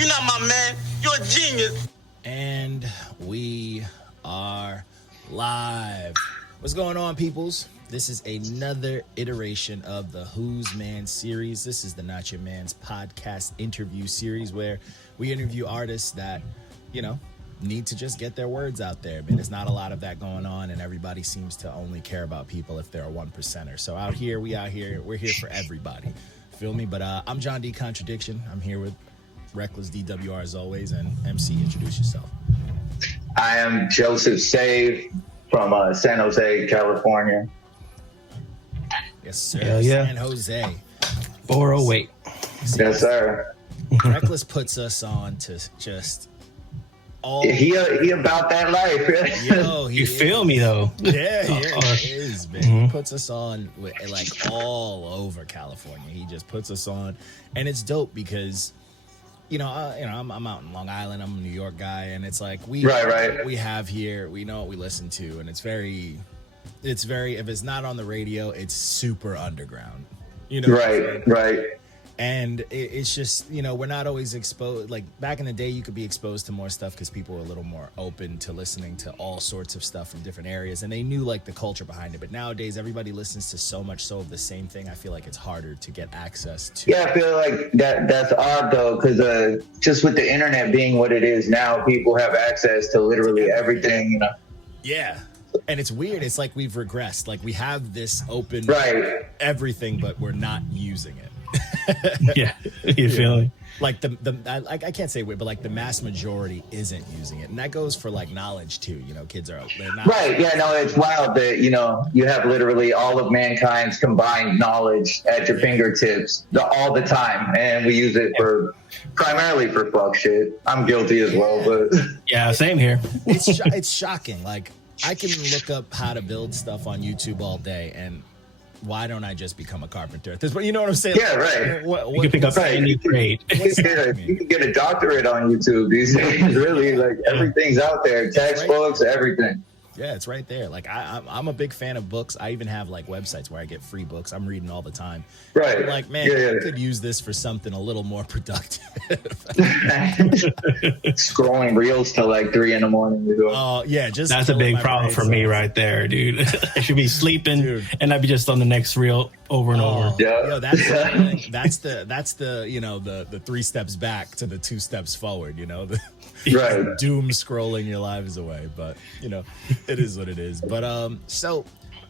You're not my man. You're a genius. And we are live. What's going on, peoples? This is another iteration of the Who's Man series. This is the NotYaManz podcast interview series where we interview artists that, you know, need to just get their words out there. But there's not a lot of that going on, and everybody seems to only care about people if they're a one percenter. So we're here for everybody. Feel me? But I'm John D. Contradiction. I'm here with RecklessDWR as always, and MC, introduce yourself. I am Joseph Save from San Jose, California. Yes, sir. Hell yeah. San Jose. 408. Yes, sir. Reckless puts us on to just all. He about that life. Yo, You feel me though? Yeah, he is, man. Mm-hmm. He puts us on with, like, all over California. He just puts us on, and it's dope because, I'm out in Long Island. I'm a New York guy, and it's like we have here. We know what we listen to, and it's very. If it's not on the radio, it's super underground. Right. And it's just, we're not always exposed. Like, back in the day, you could be exposed to more stuff because people were a little more open to listening to all sorts of stuff from different areas. And they knew, like, the culture behind it. But nowadays, everybody listens to so much so of the same thing. I feel like it's harder to get access to. Yeah, I feel like that's odd, though, because just with the internet being what it is now, people have access to literally everything, Yeah. And it's weird. It's like we've regressed. Like, we have this open everything, but we're not using it. Yeah, you feel me? Like I can't say weird, but like the mass majority isn't using it, and that goes for like knowledge too. Kids they're not right. Yeah, no, it's wild that you have literally all of mankind's combined knowledge at your fingertips all the time, and we use it primarily for fuck shit. I'm guilty as well, but yeah, same here. It's shocking. Like, I can look up how to build stuff on YouTube all day, and why don't I just become a carpenter at this point? You know what I'm saying? Yeah, right. You can pick up any trade. You can get a doctorate on YouTube these days. Really, like everything's out there. Textbooks, everything. Yeah, it's right there. Like, I'm a big fan of books. I even have like websites where I get free books. I'm reading all the time. Right. I'm like, man, I could use this for something a little more productive. Scrolling reels till like 3 a.m. Oh, yeah, that's a big problem for me right there, dude. I should be sleeping, and I'd be just on the next reel over and over. Yeah. Yo, that's the 3 steps back to the 2 steps forward. Right. Doom scrolling your lives away, but it is what it is. But so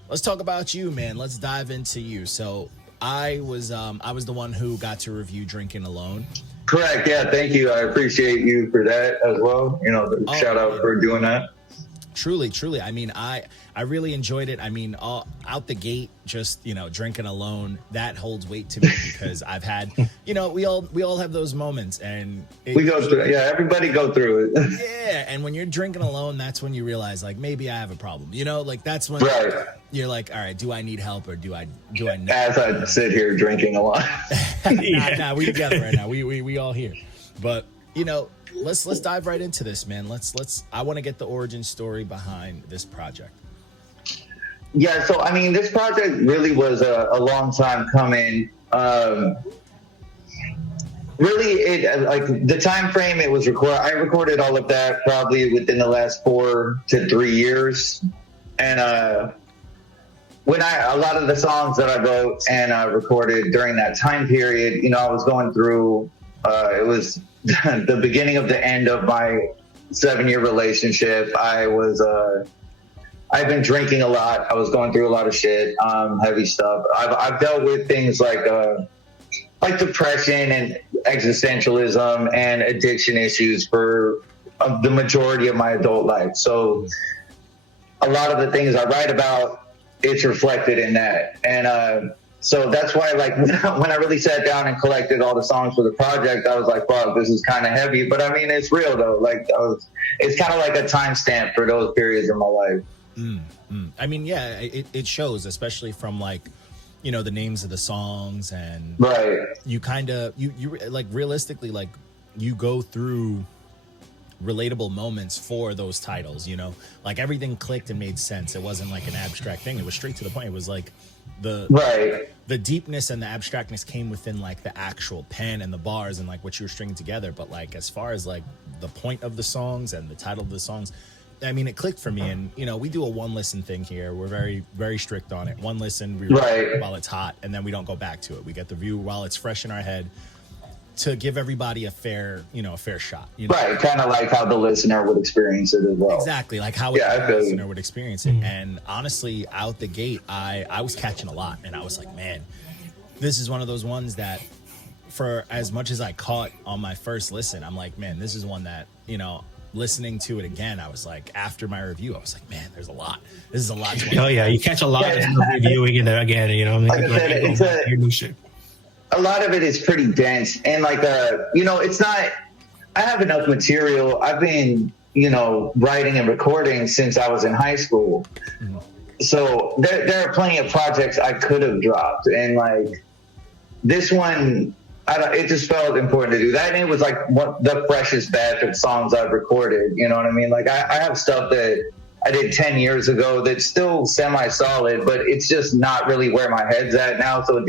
let's talk about you, man. Let's dive into you. So I was the one who got to review Drinking Alone. Correct. Yeah. Thank you. I appreciate you for that as well. Shout out for doing that. Truly. I mean, I really enjoyed it. I mean, out the gate, just, Drinking Alone, that holds weight to me because I've had, we all have those moments, and we go through it. Yeah, everybody go through it. Yeah, and when you're drinking alone, that's when you realize, like, maybe I have a problem. Like, that's when you're like, all right, do I need help or do I not? As I sit here drinking a lot. Nah, we together right now. We all here. But, let's dive right into this, man. I want to get the origin story behind this project. Yeah, so I mean, this project really was a long time coming. Really, it like the time frame it was recorded. I recorded all of that probably within the last 4 to 3 years, and when a lot of the songs that I wrote and recorded during that time period, I was going through. It was the beginning of the end of my 7-year relationship. I've been drinking a lot. I was going through a lot of shit, heavy stuff. I've dealt with things like depression and existentialism and addiction issues for the majority of my adult life. So a lot of the things I write about, it's reflected in that. And so that's why, like, when I really sat down and collected all the songs for the project, I was like, fuck, this is kind of heavy. But I mean, it's real, though. Like, it's kind of like a timestamp for those periods in my life. I mean, yeah, it shows, especially from, like, the names of the songs, and you kind of you like realistically, like, you go through relatable moments for those titles, you know, like everything clicked and made sense. It wasn't like an abstract thing. It was straight to the point. It was like the deepness and the abstractness came within like the actual pen and the bars and like what you were stringing together. But like, as far as like the point of the songs and the title of the songs, I mean, it clicked for me. And, you know, we do a one listen thing here. We're very, very strict on it. One listen, we record while it's hot, and then we don't go back to it. We get the view while it's fresh in our head, to give everybody a fair shot. You know? Right, kind of like how the listener would experience it as well. Exactly, like how the listener would experience it. And honestly, out the gate, I was catching a lot, and I was like, man, this is one of those ones that, for as much as I caught on my first listen, I'm like, man, this is one that, you know, listening to it again, I was like, after my review, I was like, man, there's a lot. This is a lot. Oh yeah, you catch a lot reviewing it again. You know, like I said, your new shit. A lot of it is pretty dense, and like you know, it's not. I have enough material. I've been, you know, writing and recording since I was in high school, so there are plenty of projects I could have dropped, and like this one, it just felt important to do that, and it was like the freshest batch of songs I've recorded. You know what I mean? Like I have stuff that I did 10 years ago that's still semi-solid, but it's just not really where my head's at now, so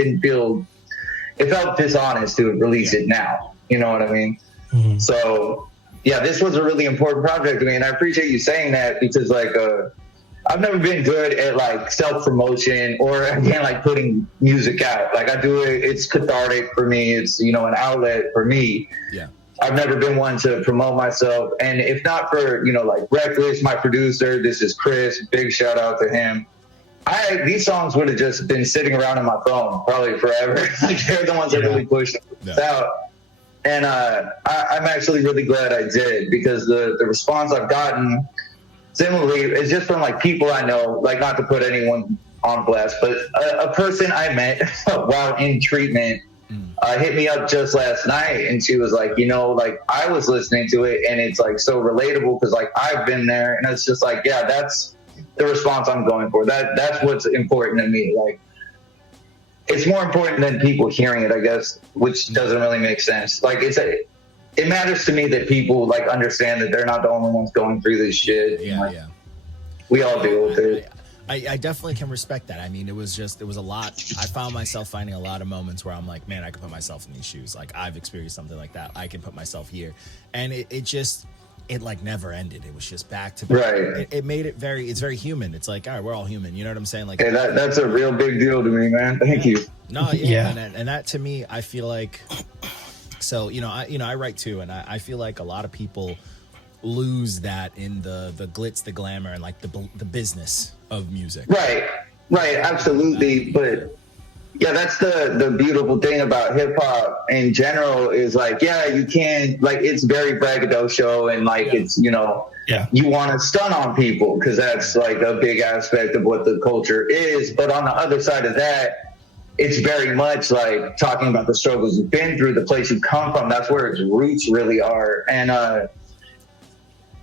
it felt dishonest to release it now. You know what I mean? Mm-hmm. So, yeah, this was a really important project to me, and I appreciate you saying that, because, like, I've never been good at, like, self-promotion or, again, like, putting music out. Like, I do it. It's cathartic for me. It's, you know, an outlet for me. Yeah. I've never been one to promote myself. And if not for, you know, like, Reckless, my producer, this is Chris, big shout out to him. These songs would have just been sitting around on my phone probably forever. Like, they're the ones that really pushed this out. And I'm actually really glad I did, because the response I've gotten similarly is just from like people I know, like, not to put anyone on blast, but a person I met while in treatment hit me up just last night, and she was like, you know, like, I was listening to it and it's like so relatable because like I've been there, and it's just like, yeah, that's the response I'm going for. That's what's important to me. Like, it's more important than people hearing it, I guess, which doesn't really make sense. Like, it matters to me that people like understand that they're not the only ones going through this shit. Yeah, like, we all deal with it. I definitely can respect that. I mean, it was a lot. I found myself finding a lot of moments where I'm like, man, I could put myself in these shoes. Like, I've experienced something like that. I can put myself here. And it like never ended. It was just back to back. Right. It made it it's very human. It's like, all right, we're all human. You know what I'm saying? Like, hey, that's a real big deal to me, man. Thank you. No, yeah. And that to me, I feel like, so, I write too, and I feel like a lot of people lose that in the glitz, the glamour, and like the business of music. Right, absolutely. But yeah, that's the beautiful thing about hip hop in general is like, yeah, you can, like, it's very braggadocio, and like, it's, you know, you want to stun on people because that's like a big aspect of what the culture is. But on the other side of that, it's very much like talking about the struggles you've been through, the place you come from. That's where its roots really are. And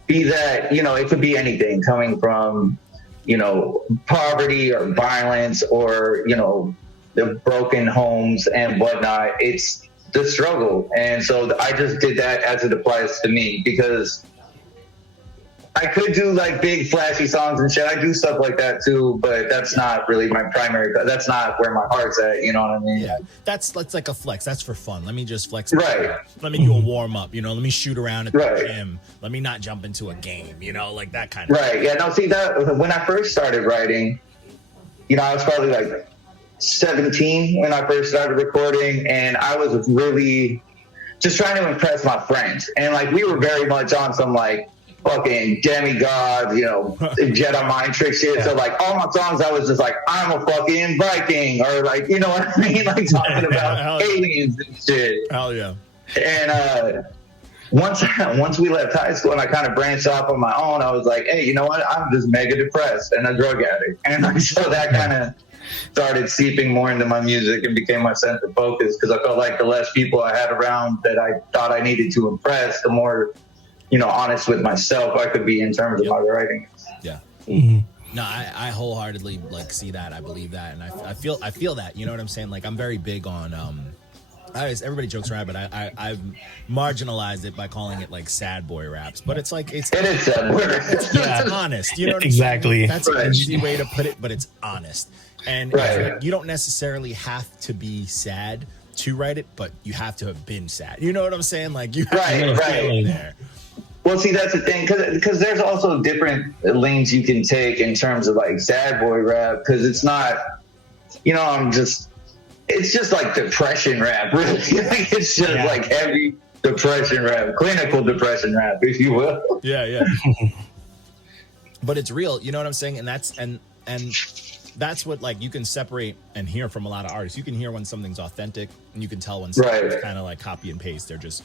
be that, you know, it could be anything coming from, you know, poverty or violence or, you know, the broken homes and whatnot. It's the struggle. And so I just did that as it applies to me, because I could do like big flashy songs and shit. I do stuff like that too, but that's not really my primary. That's not where my heart's at. You know what I mean? Yeah, that's like a flex. That's for fun. Let me just flex. Right. Let me do a warm up. You know, let me shoot around at the gym. Let me not jump into a game. You know, like that kind of. Right. Yeah. No. See, that when I first started writing, you know, I was probably like 17 when I first started recording, and I was really just trying to impress my friends, and like we were very much on some like fucking demigods, you know, Jedi mind trick shit. Yeah. So like all my songs, I was just like, I'm a fucking Viking, or like, you know what I mean? Like talking about aliens and shit. Hell yeah. And once we left high school and I kind of branched off on my own, I was like, hey, you know what? I'm just mega depressed and a drug addict. And like, so that kind of started seeping more into my music and became my sense of focus, because I felt like the less people I had around that I thought I needed to impress, the more, you know, honest with myself I could be in terms of my writing. Yeah. Mm-hmm. No, I wholeheartedly like see that. I believe that, and I feel that. You know what I'm saying? Like, I'm very big on everybody jokes around, but I've marginalized it by calling it like sad boy raps. But it's like It is sad boy rap. it's honest. You know what Exactly. I'm saying? That's an easy way to put it, but it's honest. And you don't necessarily have to be sad to write it, but you have to have been sad. You know what I'm saying? Like you have to feel there. Well, see, that's the thing, because there's also different lanes you can take in terms of like sad boy rap, because it's not, you know, it's just like depression rap, really. Like it's just like heavy depression rap, clinical depression rap, if you will. Yeah. But it's real, you know what I'm saying? And that's what like you can separate and hear from a lot of artists. You can hear when something's authentic, and you can tell when something's kind of like copy and paste. They're just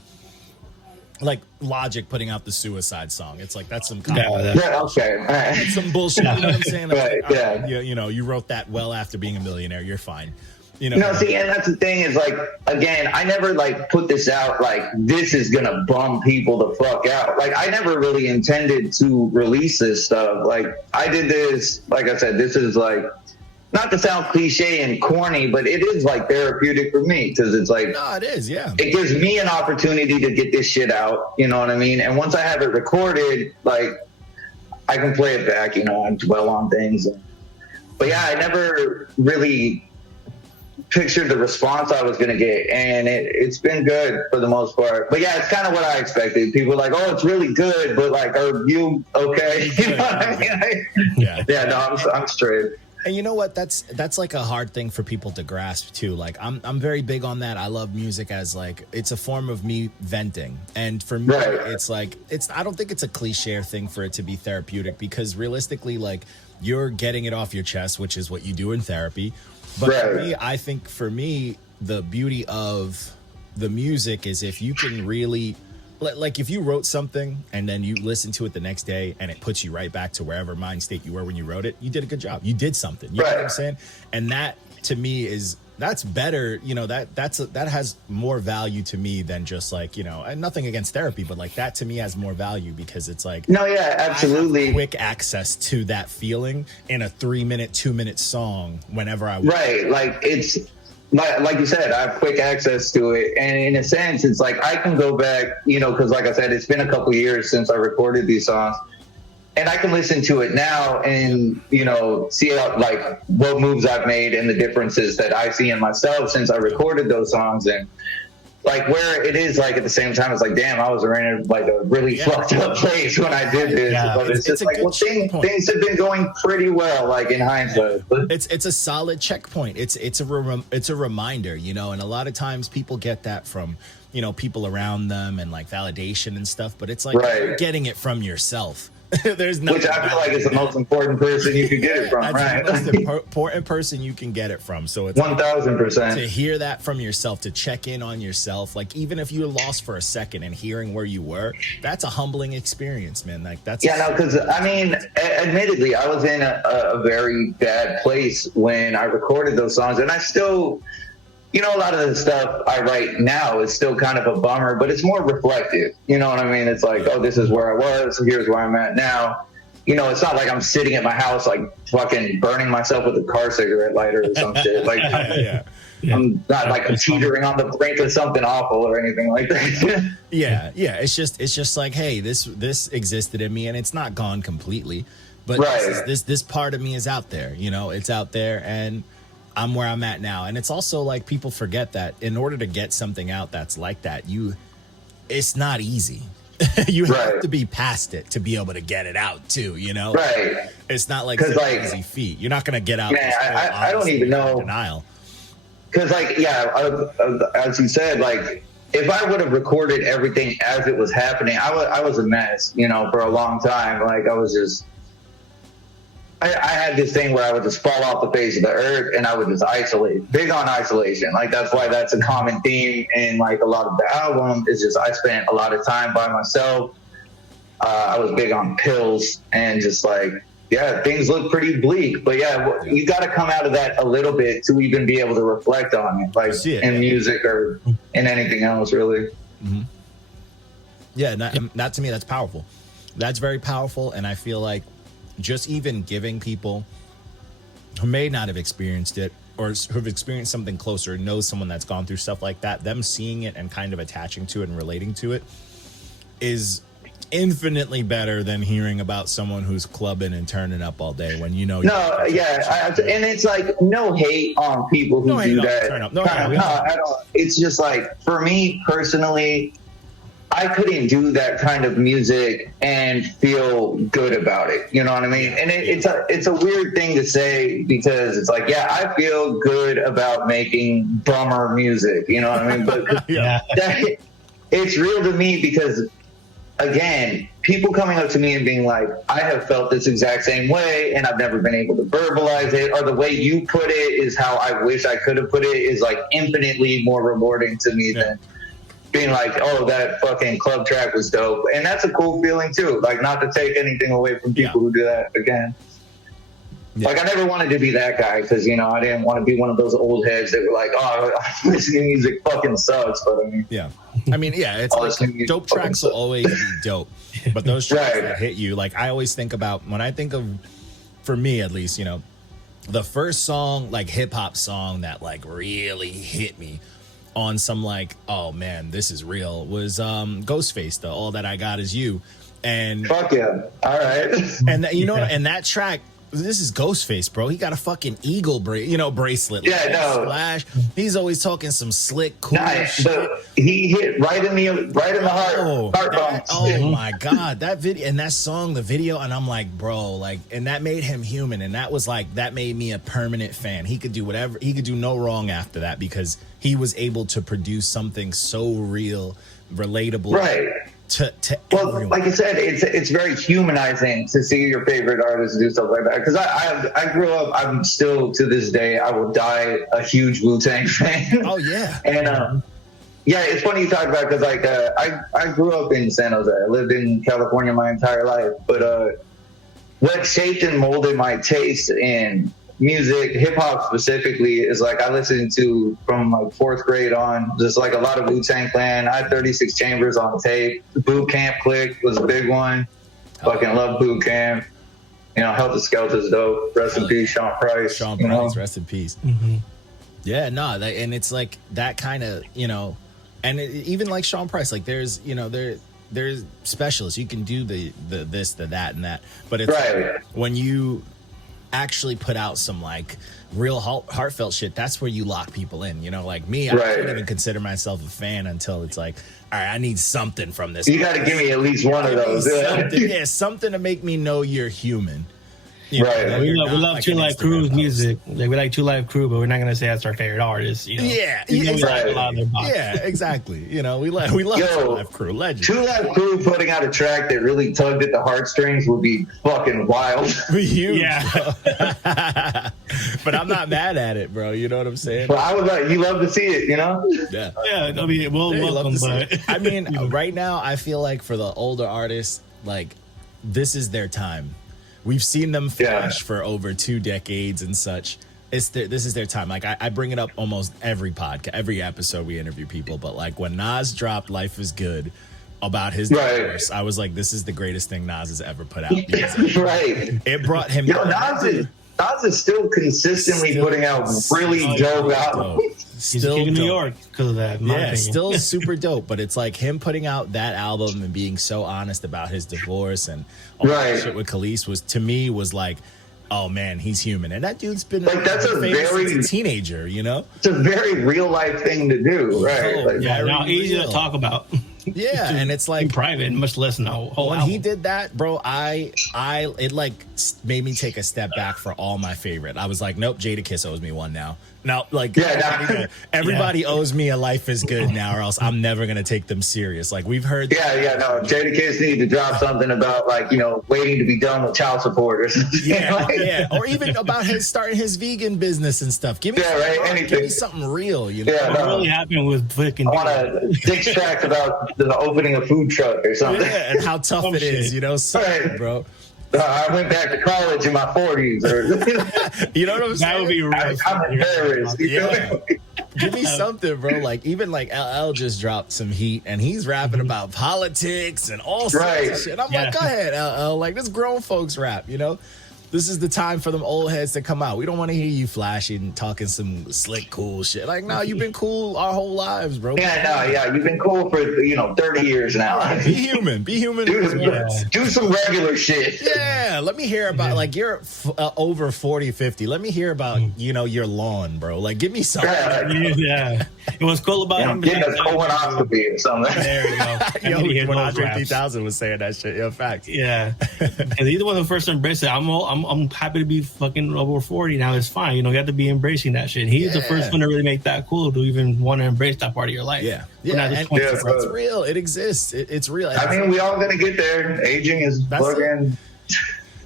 like Logic putting out the Suicide song. It's like that's some copy. Okay. All right. That's some bullshit. You know what I'm saying? Right. You know, you wrote that well after being a millionaire. You're fine. You know. No, see, and that's the thing is like, again, I never like put this out like this is gonna bum people the fuck out. Like I never really intended to release this stuff. Like I did this, like I said, this is like, not to sound cliche and corny, but it is like therapeutic for me, because it's like, no, it is, yeah. It gives me an opportunity to get this shit out, you know what I mean? And once I have it recorded, like I can play it back, you know, and dwell on things. But yeah, I never really pictured the response I was going to get, and it's been good for the most part. But yeah, it's kind of what I expected. People are like, oh, it's really good, but like, are you okay? You know what I mean? Yeah, no, I'm straight. And you know what? That's like a hard thing for people to grasp too. Like I'm very big on that. I love music as like it's a form of me venting. And for me, it's like I don't think it's a cliche thing for it to be therapeutic, because realistically, like you're getting it off your chest, which is what you do in therapy. But for me, I think for me, the beauty of the music is if you can really, like if you wrote something and then you listen to it the next day and it puts you right back to wherever mind state you were when you wrote it, you did a good job. You did something. You know what I'm saying? And that to me that's better. You know, that has more value to me than just like, you know, and nothing against therapy, but like that to me has more value, because it's like, no, yeah, absolutely. I have quick access to that feeling in a 3-minute, 2-minute song whenever I want. Right. Like it's, like you said, I have quick access to it. And in a sense, it's like I can go back, you know, because like I said, it's been a couple years since I recorded these songs. And I can listen to it now and, you know, see how, like what moves I've made and the differences that I see in myself since I recorded those songs. And like where it is like at the same time, it's like, damn, I was in like a really fucked up place when I did this. Yeah. But it's just like, well, things have been going pretty well, like in hindsight. It's a solid checkpoint. It's a reminder, you know, and a lot of times people get that from, you know, people around them and like validation and stuff, but it's like you're getting it from yourself. There's nothing, which I feel like is the most important person you can get it from, right? That's the most important person you can get it from. So it's 1000%. To hear that from yourself, to check in on yourself, like even if you're lost for a second and hearing where you were, that's a humbling experience, man. Like that's because I mean, admittedly, I was in a very bad place when I recorded those songs, and I still. You know, a lot of the stuff I write now is still kind of a bummer, but it's more reflective. You know what I mean? It's like, oh, this is where I was. Here's where I'm at now. You know, it's not like I'm sitting at my house, like fucking burning myself with a car cigarette lighter or some shit. Like, I'm not like teetering on the brink of something awful or anything like that. Yeah. It's just like, hey, this existed in me and it's not gone completely, but this part of me is out there. You know, it's out there and I'm where I'm at now. And it's also like people forget that in order to get something out that's like that, it's not easy. You have to be past it to be able to get it out too, you know? Right. It's not like an easy feat. You're not going to get out. Man, I don't even know. Denial. Because like, as you said, like if I would have recorded everything as it was happening, I was a mess, you know, for a long time. Like I was just, I had this thing where I would just fall off the face of the earth and I would just isolate. Big on isolation. Like that's why that's a common theme in like a lot of the album is just I spent a lot of time by myself. I was big on pills and just like, things look pretty bleak. But you got to come out of that a little bit to even be able to reflect on it, like in music or in anything else, really. Mm-hmm. Yeah, not to me, that's powerful. That's very powerful. And I feel like just even giving people who may not have experienced it or who've experienced something closer, knows someone that's gone through stuff like that, them seeing it and kind of attaching to it and relating to it is infinitely better than hearing about someone who's clubbing and turning up all day when you know. No, yeah, and it's like no hate on people who do that. I don't. It's just like for me personally, I couldn't do that kind of music and feel good about it. You know what I mean? And it's a weird thing to say because it's like, yeah, I feel good about making bummer music. You know what I mean? But it's real to me because, again, people coming up to me and being like, I have felt this exact same way and I've never been able to verbalize it, or the way you put it is how I wish I could have put it, is like infinitely more rewarding to me than being like, oh, that fucking club track was dope. And that's a cool feeling too. Like, not to take anything away from people who do that again. Yeah. Like, I never wanted to be that guy because, you know, I didn't want to be one of those old heads that were like, oh, listening to music fucking sucks. But I mean, it's like dope tracks will always be dope. But those tracks that hit you, like, I always think about, when I think of, for me at least, you know, the first song, like hip hop song that like really hit me on some like, oh man, this is real, was Ghostface, the All That I Got Is You. And fuck yeah, all right. And that, you know, and that track, this is Ghostface, bro. He got a fucking eagle bracelet. Yeah, no. Splash. He's always talking some slick, cool shit. But he hit right in the heart. Oh my god, that video and that song, the video, and I'm like, bro, like, and that made him human, and that was like, that made me a permanent fan. He could do whatever, he could do no wrong after that because he was able to produce something so real, relatable, right? To well, everyone. Like you said, it's very humanizing to see your favorite artists do stuff like that. Because I grew up, I'm still to this day, I will die a huge Wu-Tang fan. Oh yeah, and it's funny you talk about it because like I grew up in San Jose. I lived in California my entire life, but what shaped and molded my taste in music, hip hop specifically, is like I listened to from like fourth grade on, just like a lot of Wu-Tang Clan. I had 36 Chambers on tape. Boot Camp Click was a big one. Fucking love Boot Camp. You know, Helter Skelter's dope. Rest in peace, Sean Price. Sean Price, rest in peace. Mm-hmm. Yeah, no, and it's like that kind of, you know, and even like Sean Price, like there's, you know, there's specialists. You can do the this, the that, and that, but it's like when you actually put out some like real heartfelt shit, that's where you lock people in, you know, like me, I don't even consider myself a fan until it's like, all right, I need something from this. You got to give me at least one of those. Something to make me know you're human. Right. We love Two Live Crew's music. Like, we like Two Live Crew, but we're not gonna say that's our favorite artist. You know? Yeah, exactly. You know, we love Two Live Crew. Legend. Two Live Crew putting out a track that really tugged at the heartstrings would be fucking wild. Huge, but I'm not mad at it, bro. You know what I'm saying? Well, I was like, you love to see it, you know? Yeah. I mean, we'll welcome, but I mean, right now, I feel like for the older artists, like this is their time. We've seen them flash for over 2 decades and such. This is their time. Like I bring it up almost every podcast, every episode we interview people. But like when Nas dropped "Life Is Good" about his divorce, I was like, "This is the greatest thing Nas has ever put out." It brought him. Nas is still consistently putting out really dope albums. He's king of New York because of that. Still super dope. But it's like him putting out that album and being so honest about his divorce and all that shit with Khalees was like, oh man, he's human. And that dude's been like, that's a very teenager, you know? It's a very real life thing to do, right? Now easy to talk about. Yeah, and it's like in private, much less in the whole when album. he did that, bro, it like made me take a step back for all my favorite. I was like, nope, Jadakiss owes me one now. Now, like, everybody owes me a Life Is Good now, or else I'm never gonna take them serious. Like we've heard. Jadakiss need to drop something about like, you know, waiting to be done with child support or something. Or even about starting his vegan business and stuff. Give me something real. You know, what really happened with fucking. I want a dick track about the opening a food truck or something. Yeah, and how tough it is, you know, bro. I went back to college in my 40s. You know what I'm saying? That would be real. I'm embarrassed. Give me something, bro. Like, even like LL just dropped some heat and he's rapping about politics and all sorts of shit. I'm like, go ahead, LL. Like, this grown folks rap, you know? This is the time for them old heads to come out. We don't want to hear you flashing, talking some slick, cool shit. Like, no, you've been cool our whole lives, bro. Yeah, you've been cool for 30 years now. Be human. Be human. Do some regular shit. Yeah, let me hear about like you're over 40, 50. Let me hear about your lawn, bro. Like, give me something. Yeah. It was cool about him getting a colonoscopy or something. There you go. When Andre 3000 was saying that shit, fact. Yeah, and he's the one who first embraced it. I'm happy to be fucking over 40 now. It's fine. You have to be embracing that shit. He's the first one to really make that cool to even want to embrace that part of your life. Yeah, it's real. It exists. It's real. I mean, we all gonna get there. Aging is fucking.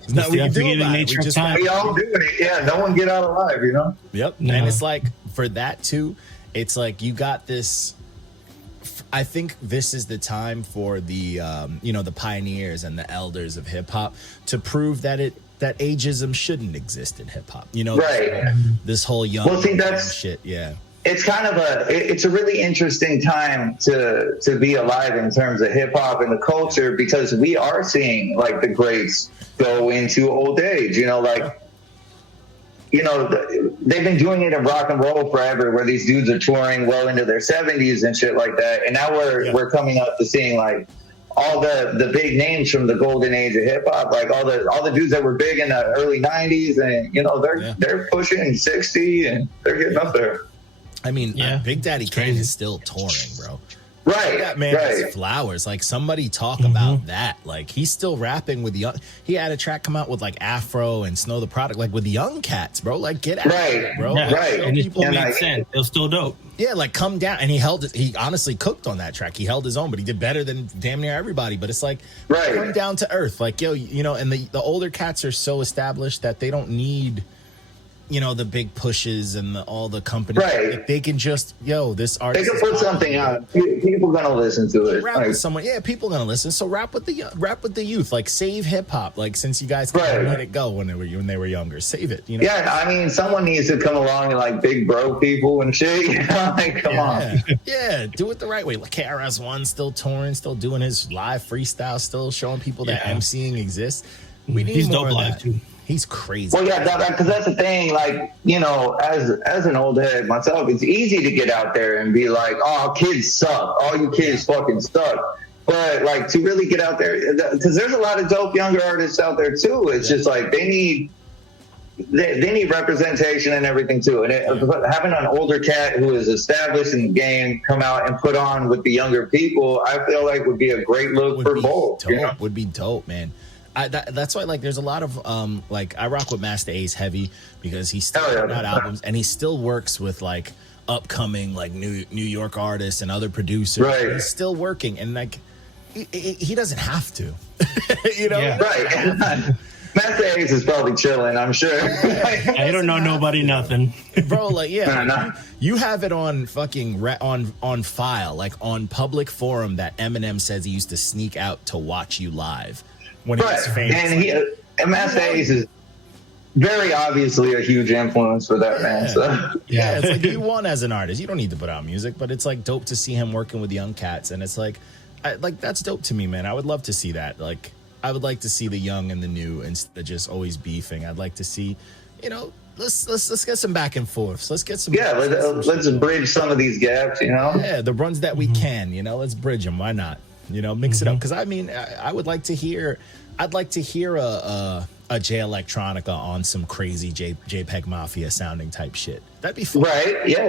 No, we can do about it. We all doing it. Yeah, no one get out alive. Yep. No. And it's like for that too. It's like you got this. I think this is the time for the the pioneers and the elders of hip hop to prove that ageism shouldn't exist in hip hop. Right. This whole young shit. Yeah. It's kind of it's a really interesting time to be alive in terms of hip hop and the culture, because we are seeing like the greats go into old age. They've been doing it in rock and roll forever, where these dudes are touring well into their 70s and shit like that. And now we're coming up to seeing like all the big names from the golden age of hip hop, like all the dudes that were big in the early 90s, and they're pushing 60 and they're getting up there. I mean, Big Daddy Kane is still touring, bro. Right. That man has flowers. Like, somebody talk about that. Like, he's still rapping with young. He had a track come out with like Afro and Snow the Product, like with young cats, bro. Like, get out there, bro. Yeah, right. And people made sense. It was still dope. Yeah, like, come down. And he honestly cooked on that track. He held his own, but he did better than damn near everybody. But it's like, come down to earth. Like, and the older cats are so established that they don't need the big pushes and all the companies. Right. Like, they can just, this artist. They can put something out. People gonna listen to it. Rap with someone. Yeah, people gonna listen. So rap with the youth. Like, save hip hop. Like, since you guys let it go when they were younger, save it. Yeah, I mean, someone needs to come along and like big bro people and shit. Like, come on. Yeah, do it the right way. Like, KRS-One still touring, still doing his live freestyle, still showing people that MCing exists. We need He's more dope of live that. too. He's crazy. Well, yeah, because that's the thing. Like, as an old head myself, it's easy to get out there and be like, "Oh, kids suck. All you kids fucking suck." But like, to really get out there, because there's a lot of dope younger artists out there too. It's just like they need representation and everything too. And having an older cat who is established in the game come out and put on with the younger people, I feel like would be a great look for both. Would be dope, man. That's why, like, there's a lot of I rock with Master Ace heavy because he's still putting out albums and he still works with like upcoming like New York artists and other producers. Right. He's still working, and like he doesn't have to, Right. Master Ace is probably chilling, I'm sure. I don't know nobody nothing, bro. Like, you have it on fucking on file, like on public forum, that Eminem says he used to sneak out to watch you live when he was famous. And Master Ace is very obviously a huge influence for that man. So it's like you won as an artist. You don't need to put out music, but it's like dope to see him working with young cats, and it's like that's dope to me, man. I would love to see that. Like, I would like to see the young and the new instead of just always beefing. I'd like to see, let's get some back and forths. Let's get some. Yeah, let's bridge some of these gaps. Yeah, the runs that we can. Let's bridge them. Why not? Mix it up. Because I mean, I would like to hear. I'd like to hear a J Electronica on some crazy JPEG Mafia sounding type shit. That'd be fun. Right? Yeah.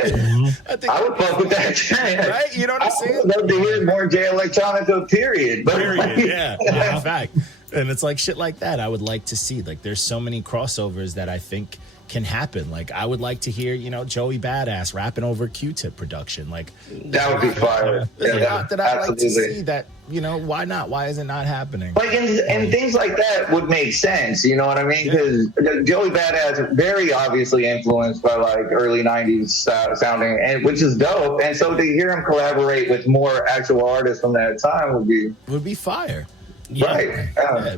I would fuck with that. Right? You know what I'm saying? I would love to hear more J Electronica. Period. Yeah. In fact, and it's like shit like that. I would like to see. Like, there's so many crossovers that I think can happen. Like, I would like to hear, Joey Badass rapping over Q-Tip production. Like, that would be fire. That I'd like to see that, why not? Why is it not happening? Like, and things like that would make sense, you know what I mean? Because Joey Badass very obviously influenced by like early 90s sounding, and which is dope. And so to hear him collaborate with more actual artists from that time would be fire. Right.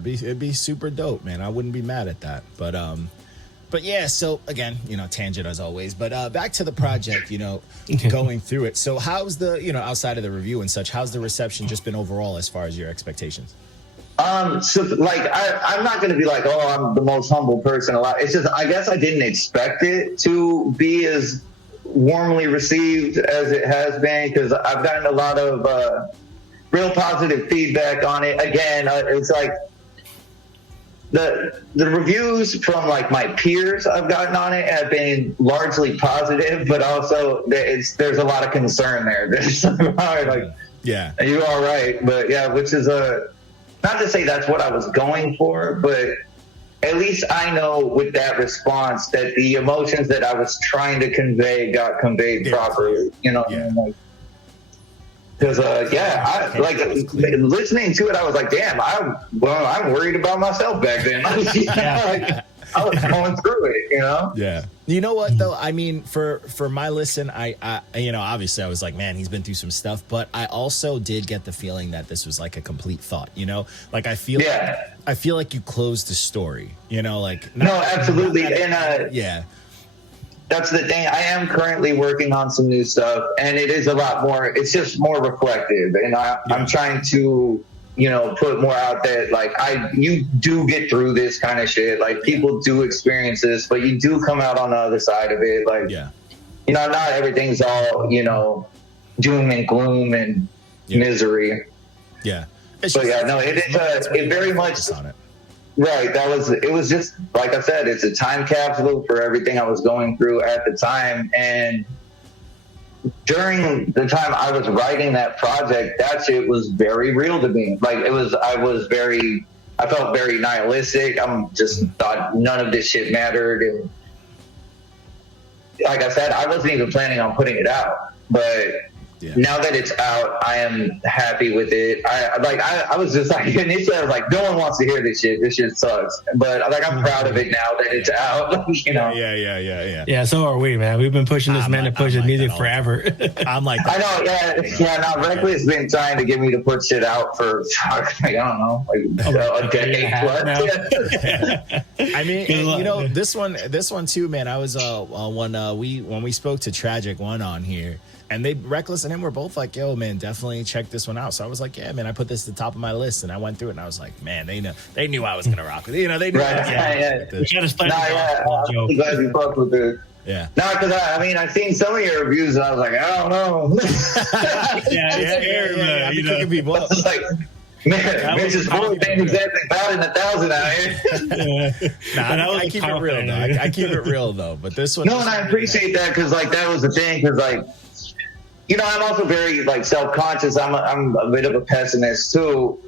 It'd be super dope, man. I wouldn't be mad at that. But yeah, so again, tangent as always. But back to the project, going through it. So how's the, outside of the review and such, how's the reception just been overall as far as your expectations? So like I'm not going to be like, oh, I'm the most humble person alive. It's just, I guess I didn't expect it to be as warmly received as it has been, because I've gotten a lot of real positive feedback on it. Again, it's like the reviews from like my peers I've gotten on it have been largely positive, but also there's a lot of concern there. There's like, yeah, are you all right? But yeah, which is not to say that's what I was going for, but at least I know with that response that the emotions that I was trying to convey got conveyed properly. You know, because I like listening to it. I was like, damn, I'm worried about myself back then. Like, I was going through it, you know? Yeah. You know what though? I mean, for my listen, I you know, obviously I was like, man, he's been through some stuff, but I also did get the feeling that this was like a complete thought, you know? Like I feel like you closed the story, you know, like no, absolutely. And yeah. That's the thing. I am currently working on some new stuff, and it is a lot more, it's just more reflective, and I'm trying to, you know, put more out there. Like you do get through this kind of shit. Like people do experience this, but you do come out on the other side of it. Like, you know, not everything's all, you know, doom and gloom and misery. Yeah. But yeah, no, it is, it very much on it. Right. It was just, like I said, it's a time capsule for everything I was going through at the time. And during the time I was writing that project, that shit was very real to me. Like I felt very nihilistic. I'm just thought none of this shit mattered. And like I said, I wasn't even planning on putting it out, but now that it's out, I am happy with it. I was just like, initially I was like, no one wants to hear this shit. This shit sucks. But like, I'm proud of it now that it's out. You know? Yeah. Yeah, so are we, man. We've been pushing this man to push his music forever. I'm like, I know, Now Reckless has been trying to get me to put shit out for, I don't know, like a decade plus. I mean, you know, this one too, man. I was when we spoke to Tragic One on here. And Reckless and him were both like, yo, man, definitely check this one out. So I was like, yeah, man, I put this at the top of my list. And I went through it and I was like, man, they knew I was going to rock with it. You know, they knew. Right. We got to start I'm glad you fucked with it. Yeah. No, because I've seen some of your reviews and I was like, I don't know. You know, people up. Like, man, Mitch is full of things exactly about in 1,000 out here. I keep it real, though. I keep it real, though. But this one. No, and I appreciate that because, like, that was the thing. Because, like, you know, I'm also very like self-conscious. I'm a bit of a pessimist too.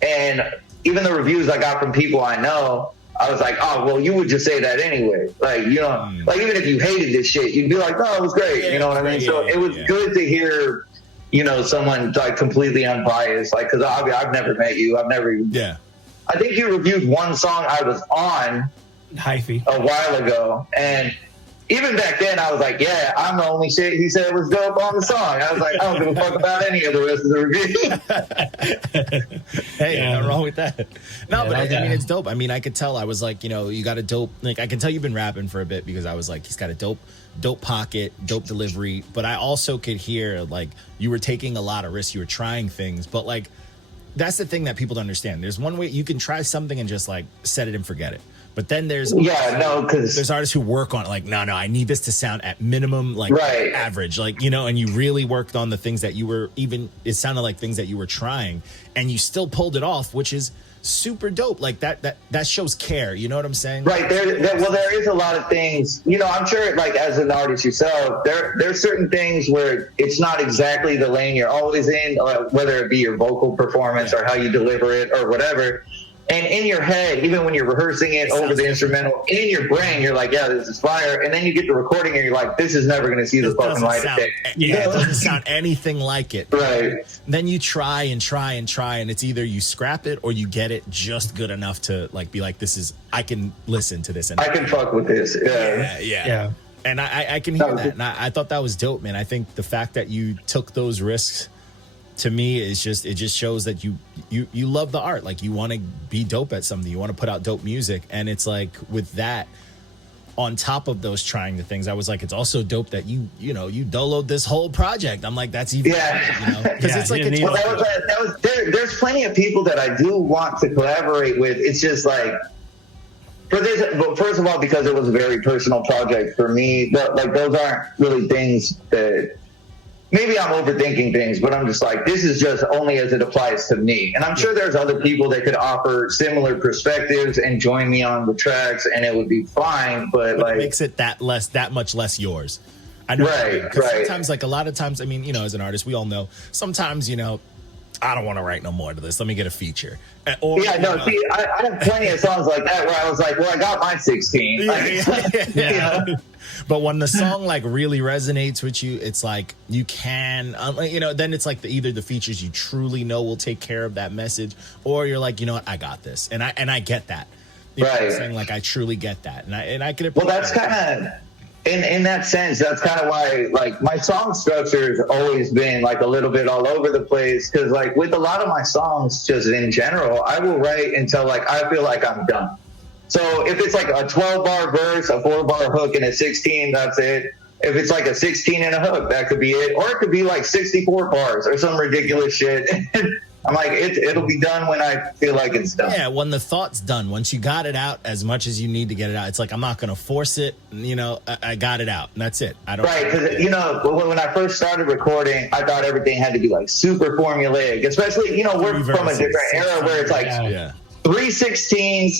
And even the reviews I got from people I know, I was like, oh, well, you would just say that anyway. Like, you know, like even if you hated this shit, you'd be like, oh, it was great. You know what I mean? So it was good to hear, you know, someone like completely unbiased. Like, cause I've never met you. I've never even, I think you reviewed one song I was on Hyphy a while ago. And even back then, I was like, yeah, I'm the only shit he said was dope on the song. I was like, I don't give a fuck about any of the rest of the review. Hey, nothing wrong with that. No, but I mean, it's dope. I mean, I could tell. I was like, you know, you got a dope, like, I can tell you've been rapping for a bit because I was like, he's got a dope pocket, dope delivery. But I also could hear, like, you were taking a lot of risks. You were trying things. But, like, that's the thing that people don't understand. There's one way you can try something and just, like, set it and forget it. But then there's there's artists who work on it like, no, I need this to sound at minimum like average, like, you know, and you really worked on the things that you were it sounded like things that you were trying and you still pulled it off, which is super dope. Like that shows care. You know what I'm saying? Right. There is a lot of things, you know, I'm sure like as an artist yourself, there's certain things where it's not exactly the lane you're always in, whether it be your vocal performance or how you deliver it or whatever. And in your head, even when you're rehearsing it over the instrumental, in your brain, you're like, yeah, this is fire. And then you get the recording and you're like, this is never going to see the fucking light of day. Yeah, it doesn't sound anything like it. Right. Then you try and try and try. And it's either you scrap it or you get it just good enough to like be like, I can listen to this. And I can fuck with this. Yeah. And I can hear that. And I thought that was dope, man. I think the fact that you took those risks, to me, it just shows that you love the art. Like you want to be dope at something. You want to put out dope music. And it's like with that, on top of those trying the things, I was like, it's also dope that you doloed this whole project. I'm like, that's even because it's like there's plenty of people that I do want to collaborate with. It's just like first of all, because it was a very personal project for me, but like those aren't really things that maybe I'm overthinking things, but I'm just like, this is just only as it applies to me. And I'm sure there's other people that could offer similar perspectives and join me on the tracks, and it would be fine. But like, it makes it that much less yours. I know, right. Sometimes, like a lot of times, I mean, as an artist, we all know sometimes, I don't want to write no more to this. Let me get a feature. I have plenty of songs like that where I was like, well, I got my 16. But when the song like really resonates with you, it's like you can, then it's like either the features you truly know will take care of that message, or you're like, you know what, I got this, and I get that. You know what I'm saying? Like I truly get that, and I can. Well, that's kind of. In that sense, that's kind of why, like, my song structure has always been, like, a little bit all over the place. Because, like, with a lot of my songs, just in general, I will write until, like, I feel like I'm done. So if it's, like, a 12-bar verse, a 4-bar hook, and a 16, that's it. If it's, like, a 16 and a hook, that could be it. Or it could be, like, 64 bars or some ridiculous shit. I'm like, it'll be done when I feel like it's done. Yeah, when the thought's done, once you got it out as much as you need to get it out, it's like, I'm not going to force it. I got it out, and that's it. I don't. Right, because when I first started recording, I thought everything had to be like super formulaic. Especially, we're from a different era where it's like 3 16s,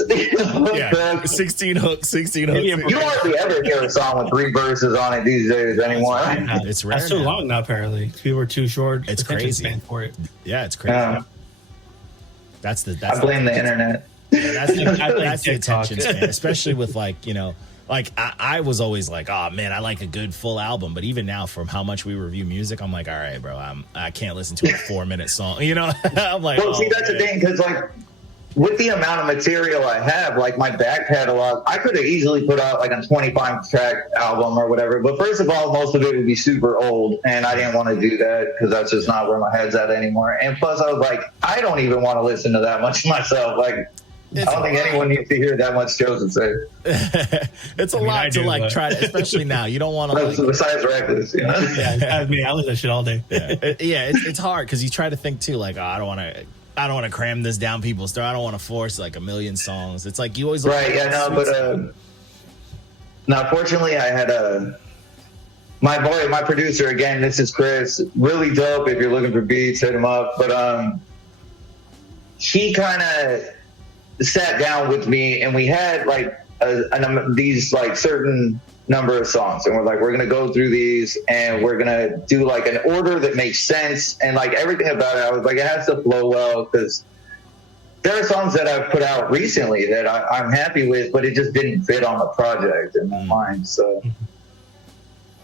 16 hooks, 16 hooks. You don't hardly ever hear a song with 3 verses on it these days anymore. It's rare. That's too long now. Apparently, people were too short. It's crazy for it. Yeah, it's crazy. That's I blame the internet. Yeah, that's the attention span, especially with like I was always like, oh man, I like a good full album. But even now, from how much we review music, I'm like, all right, bro, I can't listen to a 4-minute song. I'm like, well, see, that's the thing, because like, with the amount of material I have, like my back catalog, I could have easily put out like a 25-track album or whatever. But first of all, most of it would be super old, and I didn't want to do that because that's just not where my head's at anymore. And plus, I was like, I don't even want to listen to that much myself. Like, I don't think anyone needs to hear that much Joseph say. It's a lot to like try to, especially now. You don't want to. Besides Reckless, Yeah, I mean, I listen to that shit all day. It's hard because you try to think too. Like, I don't want to cram this down people's throat. I don't want to force like a million songs. It's like you always now fortunately I had my producer, again, this is Chris, really dope. If you're looking for beats, hit him up. But he kind of sat down with me, and we had like these like certain number of songs, and we're gonna go through these, and we're gonna do like an order that makes sense, and like everything about it, I was like, it has to flow well, because there are songs that I've put out recently that I'm happy with, but it just didn't fit on the project in my mind. So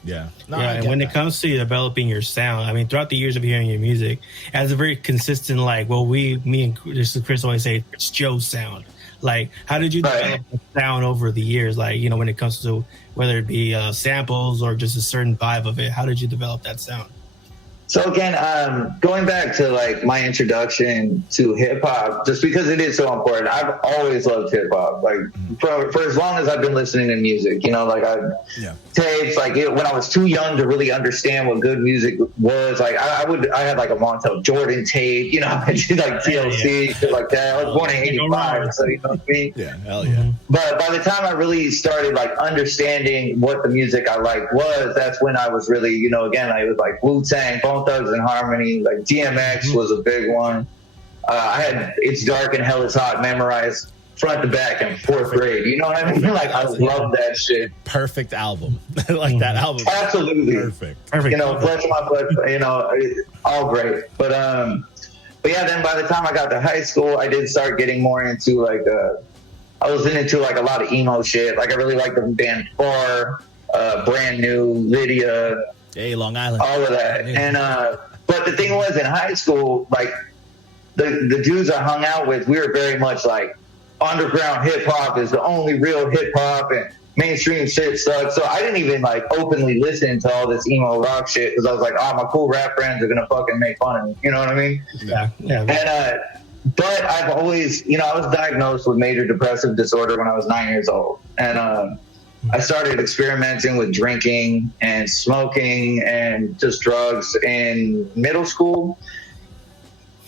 and when it comes to developing your sound, I mean, throughout the years of hearing your music, it has a very consistent, like, me and Chris always say, it's Joe's sound. Like, how did you develop the sound over the years? Like, when it comes to whether it be samples or just a certain vibe of it, how did you develop that sound? So again, going back to like my introduction to hip hop, just because it is so important, I've always loved hip hop. Like for as long as I've been listening to music, tapes. Like when I was too young to really understand what good music was, like I had like a Montel Jordan tape, I did like TLC, shit like that. I was born in '85, so you know what I mean. Yeah, hell yeah. But by the time I really started like understanding what the music I liked was, that's when I was really, again, I was like Wu-Tang, Bone Thugs and Harmony, like DMX was a big one. I had It's Dark and Hell Is Hot memorized front to back in 4th grade. You know what I mean? Like, I love that shit. Perfect album. Like that album. Absolutely. Perfect. Flesh of My Flesh, all great. But yeah, then by the time I got to high school, I did start getting more into like, I was into like a lot of emo shit. Like I really liked the band Far, Brand New, Lydia. Hey, Long Island. All of that. And but the thing was, in high school, like the dudes I hung out with, we were very much like underground hip hop is the only real hip hop, and mainstream shit sucks. So I didn't even like openly listen to all this emo rock shit, because I was like, oh, my cool rap friends are gonna fucking make fun of me. You know what I mean? Yeah. And but I've always, I was diagnosed with major depressive disorder when I was 9 years old, and I started experimenting with drinking and smoking and just drugs in middle school.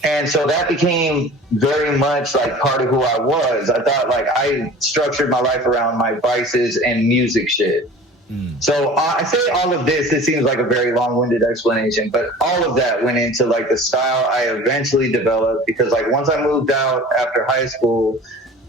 And so that became very much like part of who I was. I thought like I structured my life around my vices and music shit. So I say all of this, it seems like a very long-winded explanation, but all of that went into like the style I eventually developed, because like once I moved out after high school,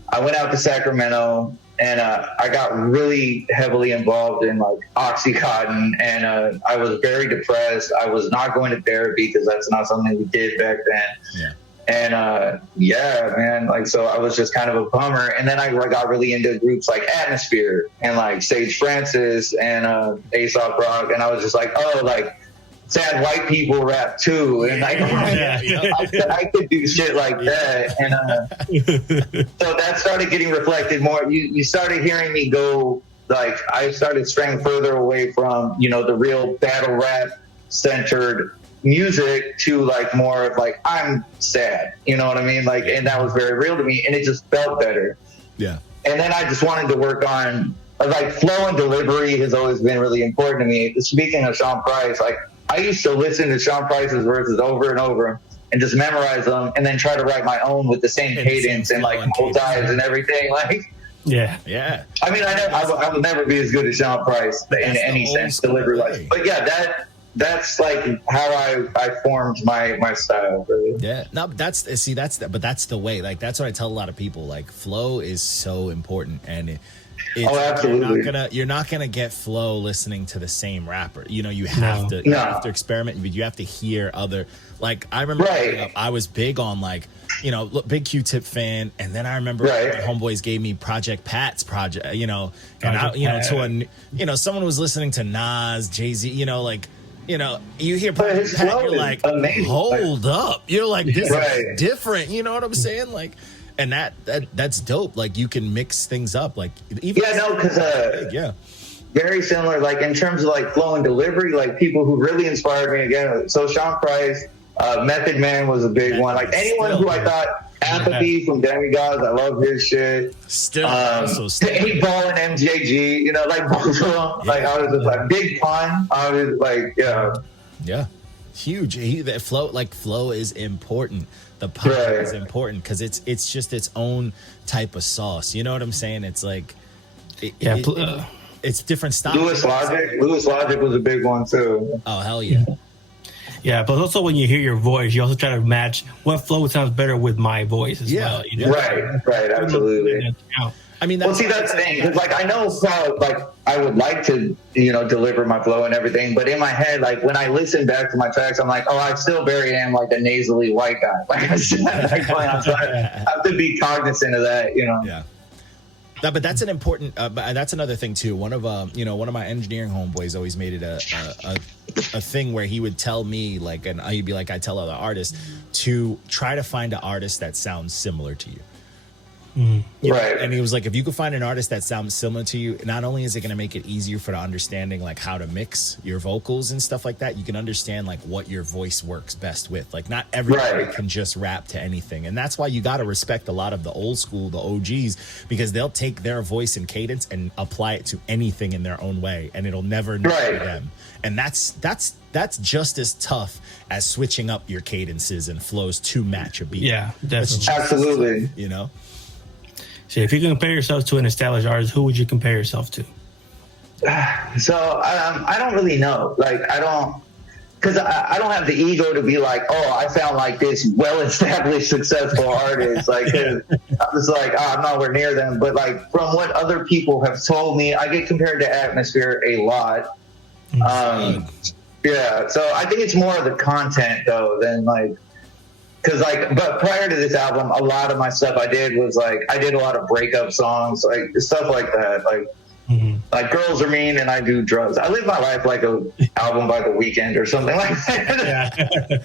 I went out to Sacramento and I got really heavily involved in like Oxycontin, and I was very depressed. I was not going to therapy because that's not something we did back then. Yeah. And yeah, man, like, so I was just kind of a bummer. And then I got really into groups like Atmosphere and like Sage Francis and Aesop Rock. And I was just like, oh, like sad white people rap too. And like, I could do shit like that. And so that started getting reflected more. You started hearing me go, like, I started straying further away from, you know, the real battle rap centered music to like more of like, I'm sad, you know what I mean? Like, and that was very real to me, and it just felt better. Yeah. And then I just wanted to work on like flow and delivery has always been really important to me. Speaking of Sean Price, like I used to listen to Sean Price's verses over and over and just memorize them, and then try to write my own with the same cadence and like multis and everything. Like, yeah. I mean, I will never be as good as Sean Price in any sense, delivery wise. But yeah, that's like how I formed my style, really. Yeah, no, but that's the way. Like that's what I tell a lot of people. Like flow is so important, and absolutely. You're not gonna get flow listening to the same rapper. You know, you have to experiment. You have to hear other. Like I remember, I was big on like, you know, big Q-Tip fan, and then I remember my homeboys gave me Project Pat's project. You know, and someone was listening to Nas, Jay-Z. You know, like. You know, you hear Pat, you're like, amazing. Hold up. You're like, this is different. You know what I'm saying? Like, and that's dope. Like, you can mix things up. Like, even because very similar. Like, in terms of like flow and delivery, like people who really inspired me again. So Sean Price, Method Man was a big one. Like anyone who I thought. Apathy from Demigods, I love his shit. Still, 8Ball and MJG, you know, like both of them. Like I was just like Big Pun. I was like, huge. That flow is important. The pun is important because it's just its own type of sauce. You know what I'm saying? It's like, it's different styles. Louis Logic was a big one too. Oh hell yeah. Yeah, but also when you hear your voice, you also try to match what flow sounds better with my voice as well. You know? Right, absolutely. I mean, that's the thing. Because like I know, like I would like to, you know, deliver my flow and everything, but in my head, like when I listen back to my tracks, I'm like, oh, I still very am like a nasally white guy. Like I have to be cognizant of that, you know. Yeah. No, but that's an important. That's another thing too. One of my engineering homeboys always made it a thing where he would tell me like, and he'd be like, I tell other artists to try to find an artist that sounds similar to you. Right. And he was like, if you could find an artist that sounds similar to you, not only is it going to make it easier for the understanding like how to mix your vocals and stuff like that, you can understand like what your voice works best with. Like not everybody can just rap to anything. And that's why you got to respect a lot of the old school, the OGs, because they'll take their voice and cadence and apply it to anything in their own way, and it'll never know them. And that's just as tough as switching up your cadences and flows to match a beat. Yeah, definitely. Absolutely. You know? So if you can compare yourself to an established artist, who would you compare yourself to? So I don't really know. Like because I don't have the ego to be like, oh, I sound like this well-established, successful artist. Like I'm just like, I'm nowhere near them. But like from what other people have told me, I get compared to Atmosphere a lot. Yeah, so I think it's more of the content though than like. Cause like, but prior to this album, a lot of my stuff I did was like, I did a lot of breakup songs, like stuff like that. Like, like Girls Are Mean and I Do Drugs. I live my life like a album by The Weeknd or something like that.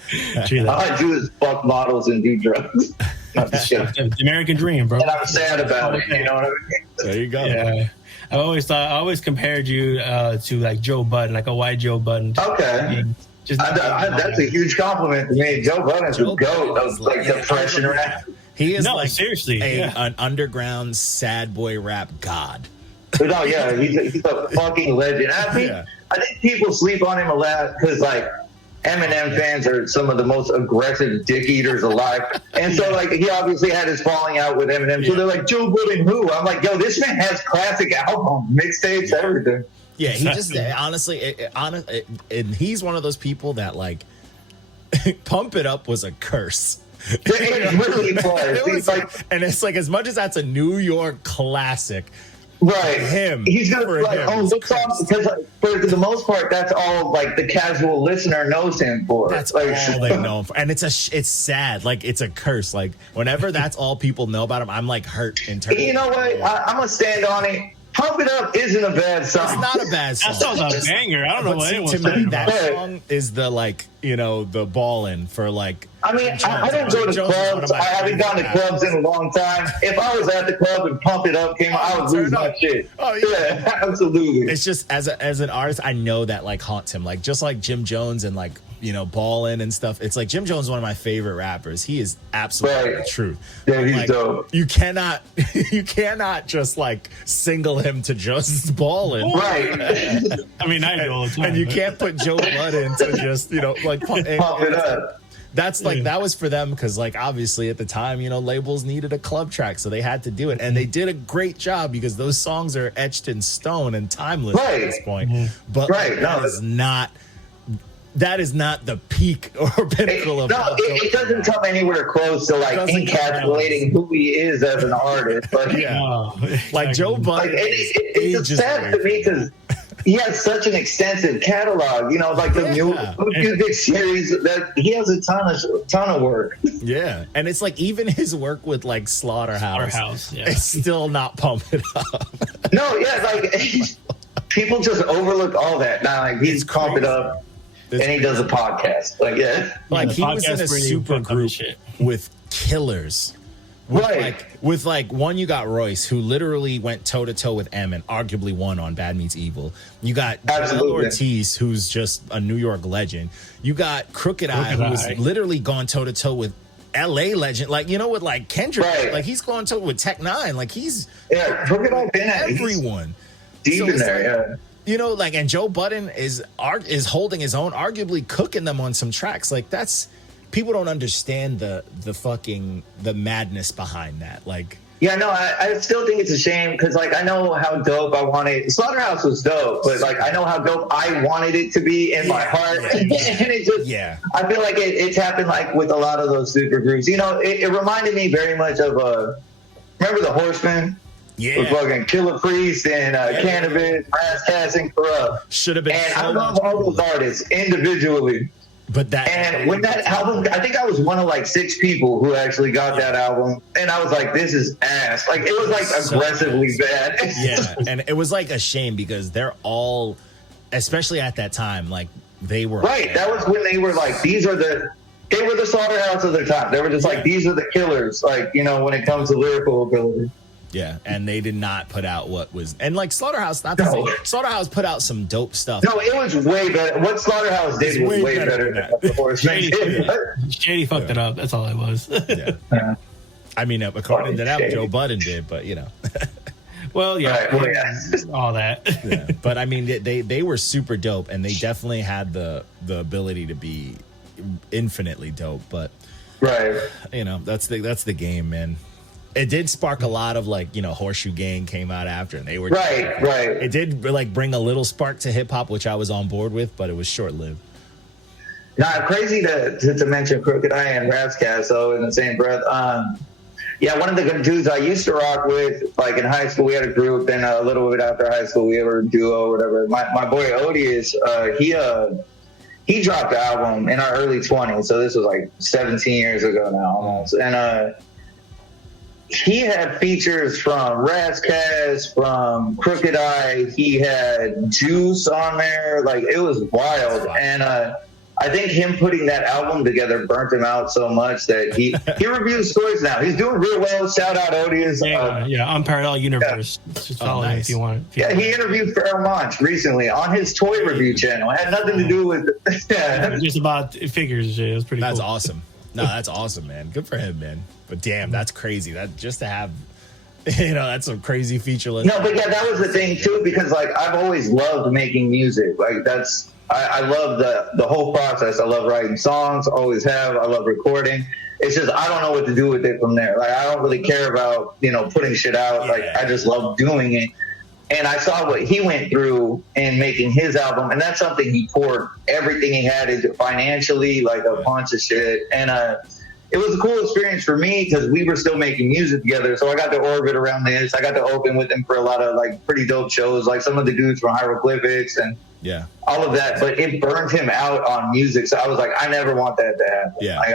All I do is fuck models and do drugs. The American dream, bro. And I'm sad about it. You know what I mean? There you go. Yeah. I always compared you to like Joe Budden, like a white Joe Budden. Okay. That's a huge compliment to me. Joe Budden's the GOAT of like depression rap. He is seriously an underground sad boy rap god. But no, yeah, he's a fucking legend. I think people sleep on him a lot because like Eminem fans are some of the most aggressive dick eaters alive, and so like he obviously had his falling out with Eminem. So they're like, Joe Budden who? I'm like, yo, this man has classic albums, mixtapes, everything. Yeah, he just honestly, and he's one of those people that like Pump It Up was a curse. It really was. And it's like, as much as that's a New York classic, right? He's gonna be like, oh, this song, because like, for the most part, that's all like the casual listener knows him for. That's like, all they know him for, and it's sad. Like it's a curse. Like whenever that's all people know about him, I'm like hurt in terms. You know what? I'm gonna stand on it. Pump It Up isn't a bad song. It's not a bad song. That song's a banger. I don't know what anyone's to me, that song is the like, you know, the ballin' for like. I mean, I don't go to clubs. I haven't gone to clubs in a long time. If I was at the club and Pump It Up came out, I would lose my shit. Oh yeah, absolutely. It's just as an artist, I know that like haunts him. Like just like Jim Jones and like, you know, Ballin' and stuff. It's like Jim Jones is one of my favorite rappers. He is absolutely the truth. Yeah, he's like, dope. You cannot just like single him to just Ballin'. Right. I mean, I do all the time. And you can't put Joe Budden to just, you know, like Pump It Up. That's like, that was for them because like obviously at the time, you know, labels needed a club track, so they had to do it, and they did a great job because those songs are etched in stone and timeless at this point. But that is not the peak or pinnacle of. No, it doesn't come anywhere close to like encapsulating who he is as an artist. Like, like Joe Budden. Like, it's sad to me because he has such an extensive catalog. You know, like the music series that he has a ton of work. Yeah, and it's like even his work with like Slaughterhouse, it's still not Pump It Up. No, yeah, like people just overlook all that. Now, like he's Pump It Up. And he does a podcast. Like he was in a super group with killers. With one, you got Royce, who literally went toe to toe with M and arguably won on Bad Meets Evil. You got Joel Ortiz, who's just a New York legend. You got Crooked Eye, who's literally gone toe to toe with LA legend. Like, you know, with like Kendrick, like he's going toe with Tech Nine. Like he's Crooked Eye, everyone. Deep in there, you know, like, and Joe Budden is holding his own, arguably cooking them on some tracks. Like that's, people don't understand the madness behind that. Like, yeah, no, I still think it's a shame because like I know how dope I wanted. Slaughterhouse was dope, but like I know how dope I wanted it to be in my heart, and it just I feel like it's happened like with a lot of those super groups. You know, it reminded me very much of remember the Horsemen. Yeah, with fucking Killer Priest and Cannabis, Razzcast, and Corrupt. Should have been. And I love all those artists individually. But when that album, I think I was one of like 6 people who actually got that album, and I was like, "This is ass." Like it was like aggressively bad. Yeah, and it was like a shame because they're all, especially at that time, like they were right. That was when they were like, they were the Slaughterhouse of their time. They were just like, these are the killers. Like, you know, when it comes to lyrical ability. Yeah, and they did not put out what was, and like Slaughterhouse, not to say Slaughterhouse put out some dope stuff. No, it was way better. What Slaughterhouse did was way better than that. Shady fucked it up. That's all it was. Yeah. I mean, according to them, Joe Budden did, but you know. Well, all that. Yeah. But I mean, they were super dope, and they definitely had the ability to be infinitely dope. But you know, that's the game, man. It did spark a lot of like, you know, Horseshoe Gang came out after, and they were right. It did like bring a little spark to hip hop, which I was on board with, but it was short lived. Now, crazy to mention Crooked Eye and Razzcast, so in the same breath. One of the dudes I used to rock with, like in high school, we had a group, and a little bit after high school, we were a duo or whatever. My boy Odious, he dropped the album in our early 20s, so this was like 17 years ago now almost, and he had features from Razzcast, from Crooked Eye. He had Juice on there. Like, it was wild. And I think him putting that album together burnt him out so much that he reviews stories now. He's doing real well. Shout out Odious. On Parallel Universe. Just follow him if you want. He interviewed Pharrell Monch recently on his toy review channel. It had nothing to do with just about figures. It was pretty cool. That's awesome. No, that's awesome, man. Good for him, man. But damn, that's crazy. That just to have You know, that's some crazy feature list. No, but yeah, that was the thing too, because like I've always loved making music. Like I love the whole process. I love writing songs, always have. I love recording. It's just I don't know what to do with it from there. Like I don't really care about, you know, putting shit out. Yeah. Like I just love doing it. And I saw what he went through in making his album, and that's something he poured everything he had into financially, like a bunch of shit. And it was a cool experience for me because we were still making music together. So I got to orbit around this. I got to open with him for a lot of like pretty dope shows, like some of the dudes from Hieroglyphics and all of that. But it burned him out on music. So I was like, I never want that to happen. Yeah. Like,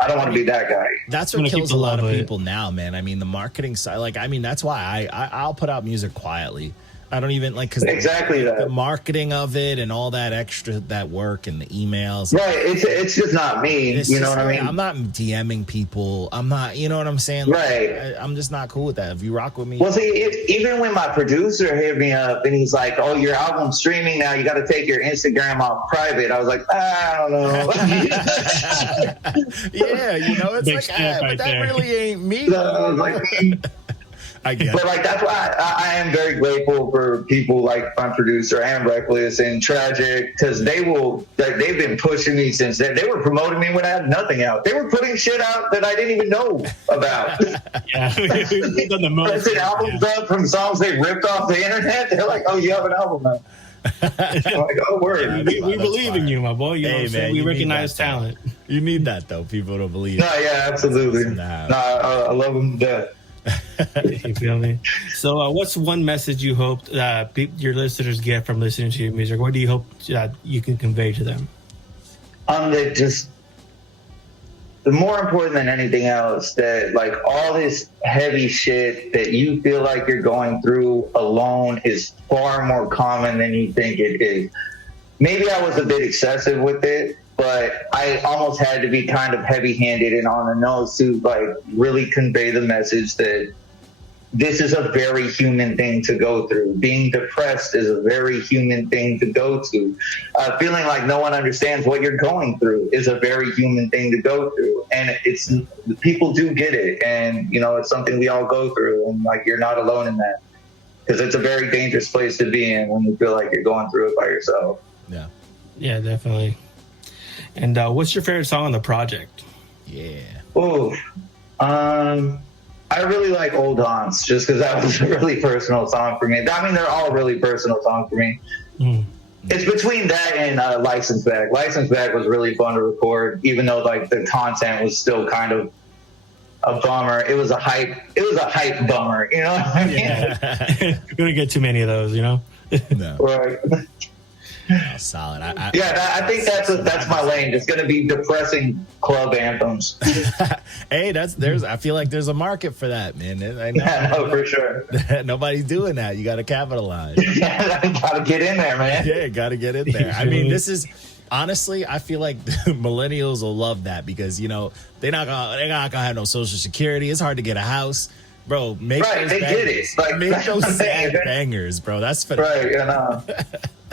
I don't want to be that guy. That's what kills a lot of people now, man. I mean, the marketing side, like, I mean, that's why I'll put out music quietly. I don't even like, because exactly the marketing of it and all that extra, that work and the emails. Right. It's just not me. You know what I mean? I'm not DMing people. I'm not, you know what I'm saying? Like, right. I'm just not cool with that. If you rock with me. Well, see, even when my producer hit me up and he's like, oh, your album's streaming now, you got to take your Instagram off private. I was like, I don't know. Yeah, you know, it's like, but that really ain't me. So I was like, I guess. But like that's why I am very grateful for people like my producer and Reckless and Tragic, because they've been pushing me since then. They were promoting me when I had nothing out. They were putting shit out that I didn't even know about. Yeah, we've done the most. Albums up from songs they ripped off the internet. They're like, oh, you have an album now. I'm like, oh, word. We believe in you, my boy. You know what I'm saying? We recognize talent. You need that though. People don't believe. No, yeah, absolutely. I love them to death. You feel me? So what's one message you hope your listeners get from listening to your music? What do you hope you can convey to them? That just the more important than anything else, that like all this heavy shit that you feel like you're going through alone is far more common than you think it is. Maybe I was a bit excessive with it, but I almost had to be kind of heavy-handed and on the nose to like really convey the message that this is a very human thing to go through. Being depressed is a very human thing to go to. Feeling like no one understands what you're going through is a very human thing to go through. And people do get it. And, you know, it's something we all go through. And like, you're not alone in that. Because it's a very dangerous place to be in when you feel like you're going through it by yourself. Yeah. Yeah, definitely. And what's your favorite song on the project? Yeah. Oh, I really like Old Haunts just because that was a really personal song for me. I mean, they're all really personal songs for me. Mm. It's between that and License Back. License Back was really fun to record, even though like the content was still kind of a bummer. It was a hype bummer, you know what I mean? Yeah. We don't get too many of those, you know? No. Right. Oh, solid. I think that's my lane. It's going to be depressing club anthems. Hey, I feel like there's a market for that, man. I know. Yeah, no, for sure. Nobody's doing that. You got to capitalize. Yeah, got to get in there, man. Yeah, got to get in there. I mean, this is honestly, I feel like millennials will love that because you know they're not gonna have no social security. It's hard to get a house. Bro, make those they bangers. Get it. Like, make those sad bangers, bro. That's right. You know.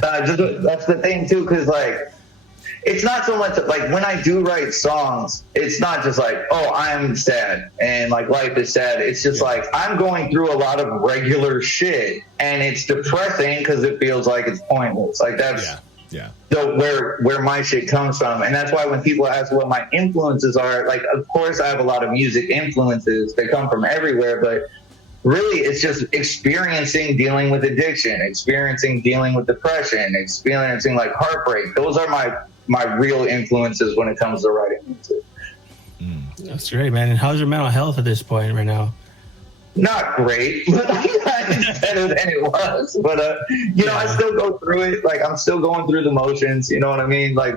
That's the thing too, because like it's not so much like when I do write songs, it's not just like, oh, I'm sad and like life is sad. It's just like I'm going through a lot of regular shit and it's depressing because it feels like it's pointless. Like that's so where my shit comes from. And that's why when people ask what my influences are, like of course I have a lot of music influences that come from everywhere, but really, it's just experiencing dealing with addiction, experiencing dealing with depression, experiencing like heartbreak. Those are my real influences when it comes to writing music. That's great, man. And how's your mental health at this point right now? Not great, but it's better than it was. But you know, I still go through it. Like I'm still going through the motions. You know what I mean? Like.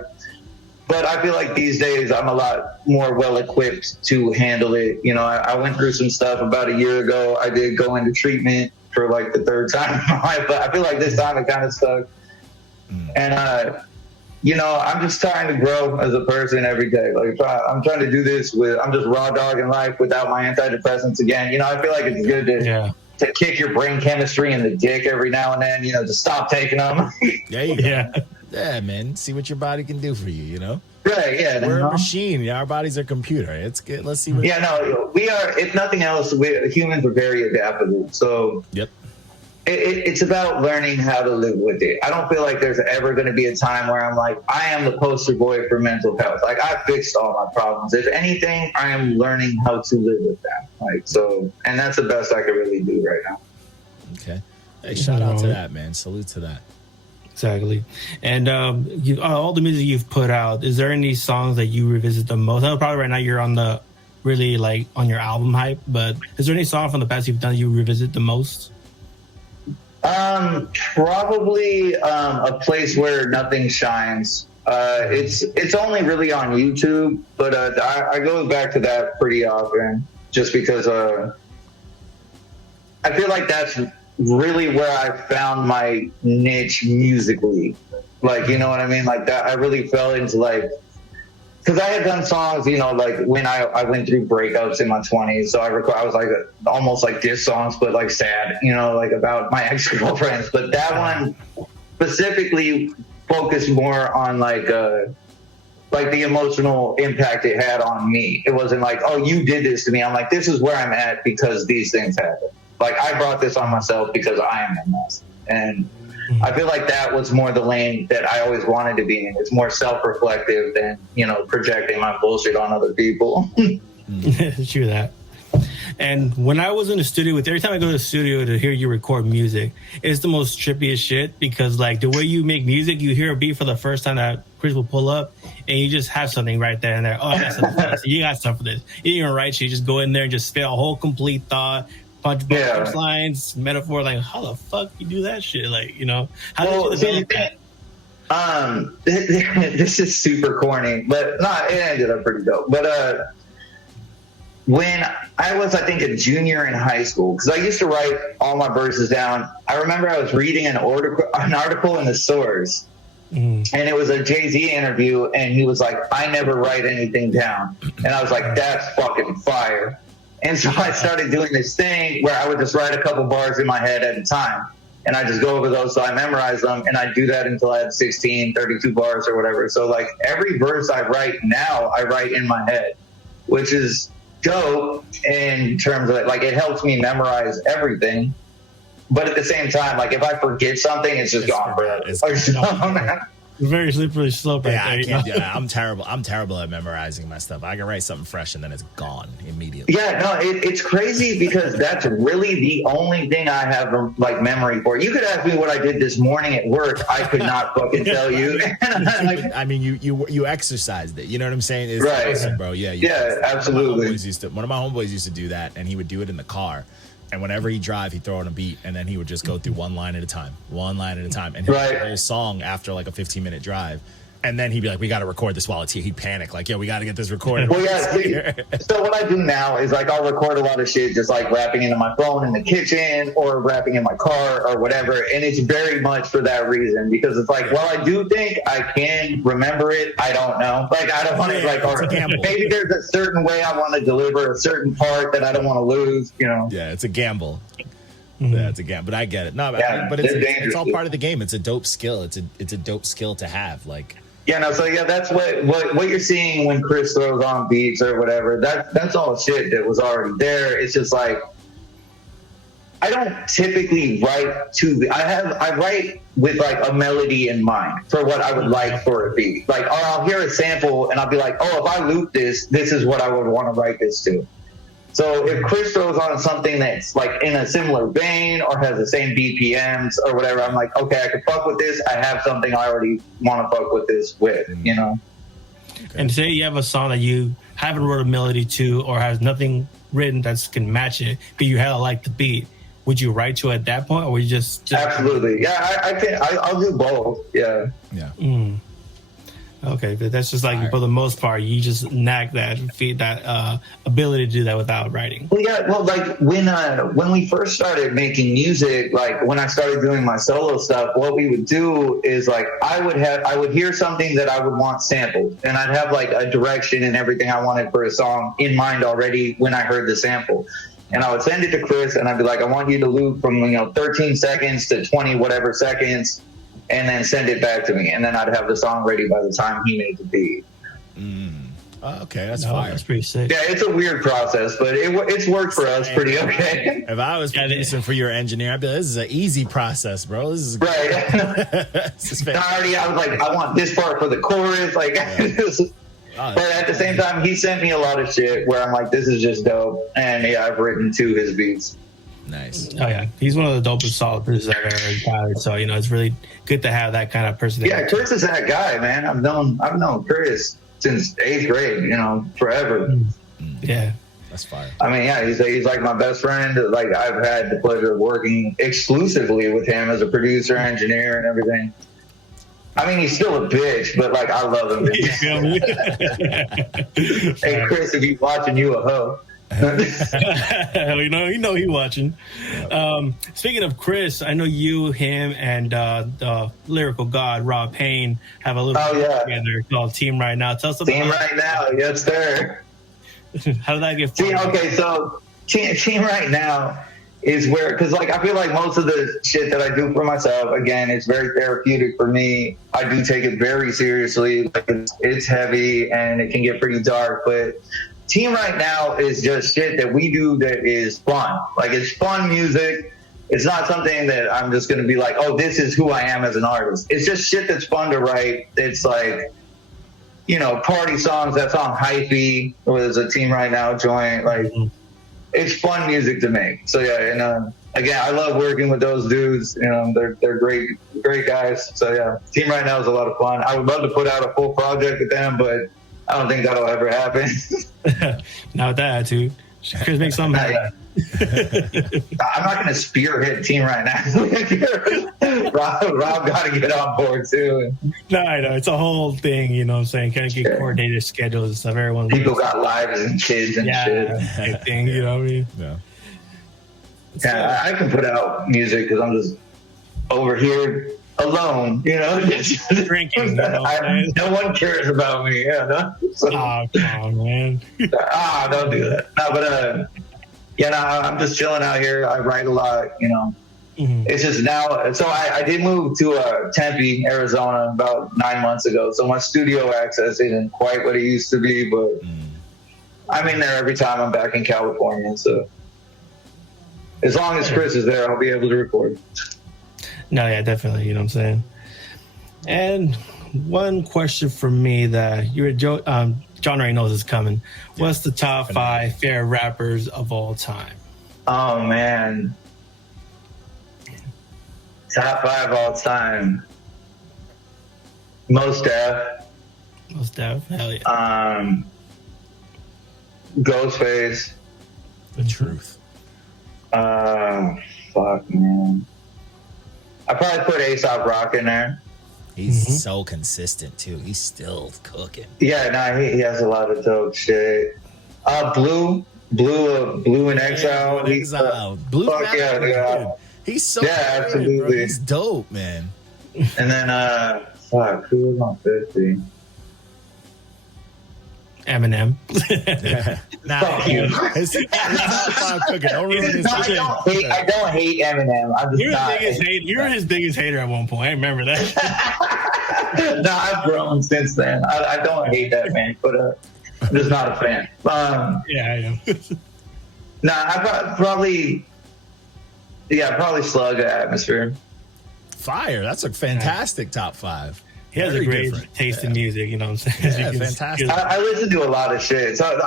But I feel like these days I'm a lot more well-equipped to handle it. You know, I went through some stuff about a year ago. I did go into treatment for like the third time in my life, but I feel like this time it kind of stuck. And, you know, I'm just trying to grow as a person every day. Like I'm trying to do this I'm just raw dogging life without my antidepressants again. You know, I feel like it's good to kick your brain chemistry in the dick every now and then, you know, to stop taking them. Yeah, man. See what your body can do for you, you know? Right, yeah. We're a machine. Our bodies are a computer. It's good. Let's see what... Yeah, no, we are, if nothing else, humans are very adaptable. So yep. It's about learning how to live with it. I don't feel like there's ever going to be a time where I'm like, I am the poster boy for mental health. Like, I fixed all my problems. If anything, I am learning how to live with that. Like, so, and that's the best I can really do right now. Okay. Hey, shout out to that, man. Salute to that. Exactly. And all the music you've put out, is there any songs that you revisit the most? I know probably right now you're on the really like on your album hype, but is there any song from the past you've done you revisit the most? Probably A Place Where Nothing Shines. It's only really on YouTube, but I go back to that pretty often just because I feel like that's really where I found my niche musically. Like, you know what I mean? Like that, I really fell into like, because I had done songs, you know, like when I went through breakups in my 20s. So I was like almost like diss songs, but like sad, you know, like about my ex-girlfriends. But that one specifically focused more on like the emotional impact it had on me. It wasn't like, oh, you did this to me. I'm like, this is where I'm at because these things happened. Like I brought this on myself because I am a mess. And I feel like that was more the lane that I always wanted to be in. It's more self-reflective than, you know, projecting my bullshit on other people. True that. And when I was in the studio every time I go to the studio to hear you record music, it's the most trippiest shit because like the way you make music, you hear a beat for the first time that Chris will pull up and you just have something right there and there. Oh, I got something for this. You got stuff for this. You didn't even write shit. You just go in there and just spit a whole complete thought. Punch lines, metaphor, like how the fuck you do that shit? Like, you know, how did you develop that? This is super corny, but it ended up pretty dope. But when I was, I think, a junior in high school, because I used to write all my verses down. I remember I was reading an article in the Source, and it was a Jay-Z interview, and he was like, "I never write anything down," and I was like, "That's fucking fire." And so I started doing this thing where I would just write a couple bars in my head at a time. And I just go over those, so I memorize them. And I do that until I have 16, 32 bars or whatever. So, like, every verse I write now, I write in my head, which is dope in terms of, like, it helps me memorize everything. But at the same time, like, if I forget something, it's just gone forever. Very slippery slope. Yeah, I can't do that. I'm terrible at memorizing my stuff. I can write something fresh and then it's gone immediately. Yeah, no, it's crazy because that's really the only thing I have like memory for. You could ask me what I did this morning at work. I could not fucking tell you. I mean, you exercised it. You know what I'm saying? It's right, awesome, bro. Yeah, absolutely. One of my homeboys used to do that, and he would do it in the car. And whenever he'd drive, he'd throw on a beat, and then he would just go through one line at a time, and he'd write a whole song after like a 15-minute drive. And then he'd be like, we got to record this while it's here. He'd panic, like, yo, we got to get this recorded. Well, yeah. So what I do now is, like, I'll record a lot of shit just, like, rapping into my phone in the kitchen or rapping in my car or whatever. And it's very much for that reason because it's like, well, I do think I can remember it. I don't know. Like, I don't want to, like, or maybe there's a certain way I want to deliver a certain part that I don't want to lose, you know? Yeah, it's a gamble. Yeah, it's a gamble, but I get it. No, but it's all part of the game. It's a dope skill. It's a dope skill to have, like. Yeah, no, so yeah, that's what you're seeing when Chris throws on beats or whatever. That's all shit that was already there. It's just like I don't typically write I write with like a melody in mind for what I would like for a beat. Like, or I'll hear a sample and I'll be like, oh, if I loop this is what I would want to write this to. So if Chris throws on something that's like in a similar vein or has the same BPMs or whatever, I'm like, okay, I can fuck with this. I have something I already want to fuck with this with, you know? And say you have a song that you haven't wrote a melody to or has nothing written that can match it, but you hella like the beat. Would you write to it at that point or would you just Absolutely. Yeah, I can. I'll do both. Yeah. Yeah. Okay, but that's just like for the most part, you just knack that ability to do that without writing. Well, yeah. Well, like when we first started making music, like when I started doing my solo stuff, what we would do is like I would hear something that I would want sampled, and I'd have like a direction and everything I wanted for a song in mind already when I heard the sample. And I would send it to Chris, and I'd be like, I want you to loop from 13 seconds to 20 whatever seconds. And then send it back to me, and then I'd have the song ready by the time he made the beat. Okay, that's fire. That's pretty sick. Yeah, it's a weird process, but it's worked for us pretty okay. If I was producing for your engineer, I'd be like, this is an easy process, bro. This is right. This is fantastic. I was like, I want this part for the chorus. Like, but at the same time, he sent me a lot of shit where I'm like, this is just dope. And yeah, I've written to his beats. Nice. Oh yeah, he's one of the dopest solid producers I've ever encountered. So it's really good to have that kind of person. Yeah, Chris is that guy, man. I've known Chris since 8th grade. Forever. Yeah, that's fire. I mean, yeah, he's like my best friend. Like, I've had the pleasure of working exclusively with him as a producer, engineer, and everything. I mean, he's still a bitch, but like, I love him. Hey, Chris, if you watching, you a hoe. you know he watching. Speaking of Chris, I know you, him, and the lyrical god Rob Payne have a little together called Team Right Now. Tell us about Team Right Now, yes sir. How did that get formed? Okay, so Team Right Now is where, because like, I feel like most of the shit that I do for myself, again, it's very therapeutic for me. I do take it very seriously. Like, it's heavy and it can get pretty dark, but Team Right Now is just shit that we do that is fun. Like, it's fun music. It's not something that I'm just going to be like, oh, this is who I am as an artist. It's just shit that's fun to write. It's like, party songs that's on Hyphy, or there's a Team Right Now joint. Like, it's fun music to make. So yeah, and again, I love working with those dudes. They're great guys. So yeah, Team Right Now is a lot of fun. I would love to put out a full project with them, but I don't think that'll ever happen. Not with that attitude. Chris, make something happen. I'm not going to spearhead Team Right Now. Rob got to get on board too. No, I know. It's a whole thing, you know what I'm saying? Kind of get coordinated schedules and stuff. Everyone People got lives and kids and shit. Big thing, you know what I mean? Yeah, I can put out music because I'm just over here alone, just drinking. No one cares about me. So, oh, come on, man. Don't do that. No, but I'm just chilling out here. I write a lot, It's just now. So I did move to Tempe, Arizona, about 9 months ago. So my studio access isn't quite what it used to be, but I'm in there every time I'm back in California. So as long as Chris is there, I'll be able to record. No, yeah, definitely. You know what I'm saying? And one question for me that John already knows is coming. What's the top 5 favorite rappers of all time? Oh, man. Top 5 all time. Mos Def. Mos Def, hell yeah. Ghostface. The Truth. Fuck, man. I probably put A$AP Rock in there. He's so consistent too. He's still cooking. Yeah, he has a lot of dope shit. Blue in Exile. Blue. Fuck yeah. He's so absolutely. Bro. He's dope, man. And then who was on 50? Eminem. Fuck you. It's cooking. Don't ruin his I don't hate Eminem. I'm just You're his biggest hater at one point. I remember that. No, I've grown since then. I don't hate that man, but I'm just not a fan. Yeah, I am. I probably Slug Atmosphere. Fire. That's a fantastic top 5. He has a great taste in music, you know what I'm saying? Yeah, fantastic. I listen to a lot of shit. So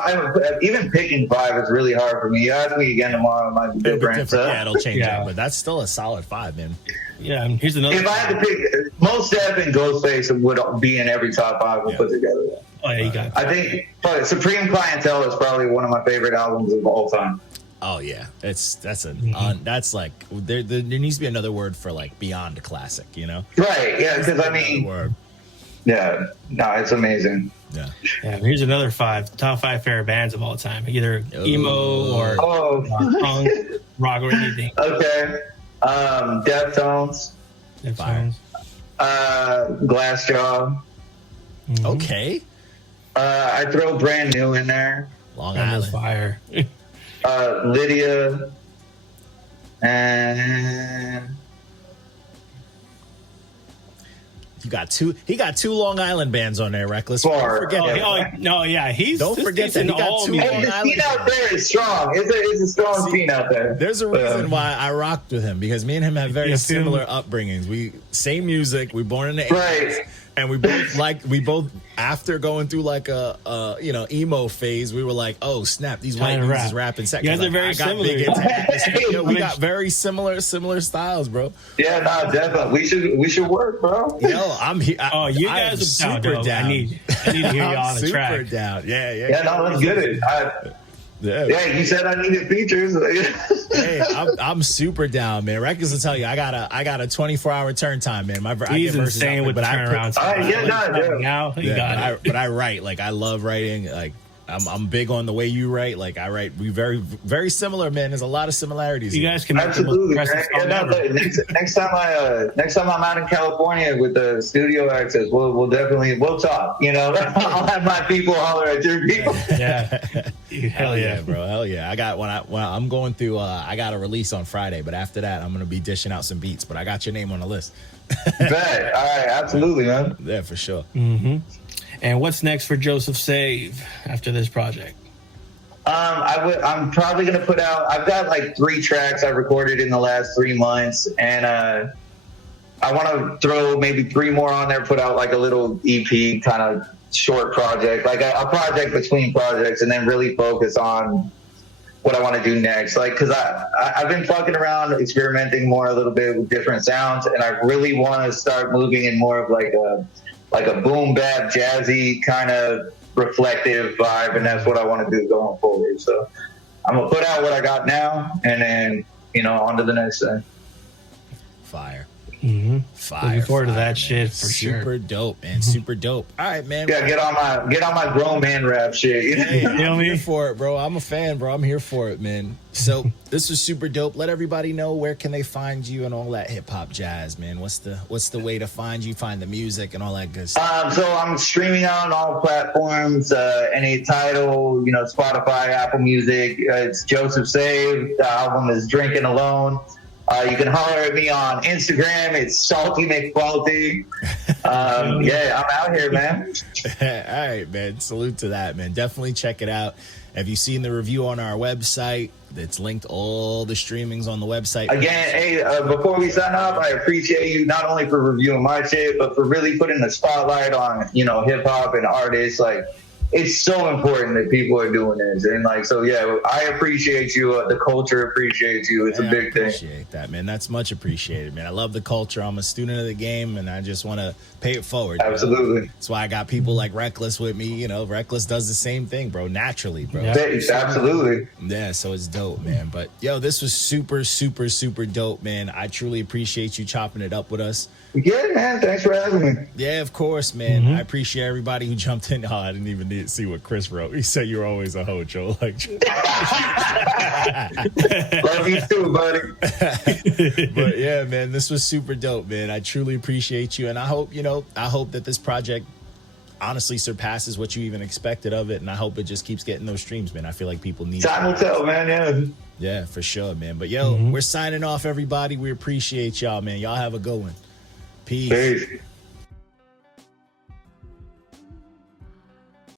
even picking 5 is really hard for me. You ask me again tomorrow, it might be different. Yeah, it'll change up, but that's still a solid 5, man. Yeah, and here's another. If I had to pick, Mos Def and Ghostface would be in every top 5 we put together. Oh, yeah, you got it. I think Supreme Clientele is probably one of my favorite albums of all time. Oh yeah, that's like there needs to be another word for like beyond a classic, Right? Yeah, because I mean, it's amazing. Yeah. Here's another 5 top 5 favorite bands of all time, either emo or punk, rock, or anything. Okay, Deftones. Glassjaw. Okay. I throw Brand New in there. Long Island. Fire. Lydia, and You got two. He got two Long Island bands on there, Reckless. Don't forget that. No, yeah, Don't forget that he got two Long Hey, the Island scene out there is strong. It's a strong scene out there. There's a reason why I rocked with him, because me and him have very similar upbringings. We same music. We born in the 80s, and we both after going through like a emo phase, we were like, oh snap, these white dudes is rapping second. You guys are very similar. We got very similar styles, bro. Yeah, no, definitely. We should work, bro. Yo, I'm here. You guys are super down. I need to hear you on the track. Super down. Yeah. Yeah, no, let's get it. Yeah, you said I needed features. Hey, I'm super down, man. Records will tell you, I got a 24-hour turn time, man. He's insane with the turnaround. But I write. Like, I love writing. Like, I'm big on the way you write. Like, I write. We very, very similar, man. There's a lot of similarities. You guys can absolutely. Next time I'm out in California with the studio access, we'll definitely talk. You know, I'll have my people holler at your people. Yeah. Hell yeah, bro. Hell yeah. I got when I'm going through. I got a release on Friday, but after that, I'm gonna be dishing out some beats. But I got your name on the list. Bet. All right. Absolutely, man. Yeah, for sure. Mm-hmm. And what's next for Joseph Save after this project? I'm probably going to put out, I've got like 3 tracks I recorded in the last 3 months, and I want to throw maybe 3 more on there, put out like a little EP kind of short project, like a project between projects, and then really focus on what I want to do next. Like, cause I've been fucking around, experimenting more a little bit with different sounds, and I really want to start moving in more of like a boom bap, jazzy kind of reflective vibe, and that's what I want to do going forward. So I'm gonna put out what I got now, and then on to the next thing. Fire. Mm-hmm. Fire. Looking forward to that man. shit for sure. Super dope, man. Super dope. All right, man. Yeah, get on my grown man rap shit. Hey, I'm here for it, bro. I'm a fan, bro. I'm here for it, man. So this was super dope. Let everybody know where can they find you and all that hip hop jazz, man. What's the way to find you, find the music and all that good stuff? So I'm streaming on all platforms, any title, Spotify, Apple Music. It's Joseph Save. The album is Drinking Alone. You can holler at me on Instagram. It's Salty McFalty. Yeah, I'm out here, man. All right, man. Salute to that, man. Definitely check it out. Have you seen the review on our website? It's linked all the streamings on the website. Again, hey, before we sign off, I appreciate you not only for reviewing my shit, but for really putting the spotlight on, hip hop and artists. Like, it's so important that people are doing this, and I appreciate you. The culture appreciates you. It's a big thing. I appreciate that, man. That's much appreciated, man. I love the culture. I'm a student of the game, and I just want to pay it forward. Absolutely. That's why I got people like Reckless with me. Reckless does the same thing, bro. Naturally, bro. Yeah, absolutely. Yeah, so it's dope, man. But yo, this was super, super, super dope, man. I truly appreciate you chopping it up with us. Yeah, man. Thanks for having me. Yeah, of course, man. Mm-hmm. I appreciate everybody who jumped in. Oh, I didn't even see what Chris wrote. He said you're always a hoe, Joe. Like, love you too, buddy. But yeah, man, this was super dope, man. I truly appreciate you, and I hope that this project honestly surpasses what you even expected of it, and I hope it just keeps getting those streams, man. I feel like people need time will tell, man. Yeah, for sure, man. But yo, we're signing off, everybody. We appreciate y'all, man. Y'all have a good one. Peace.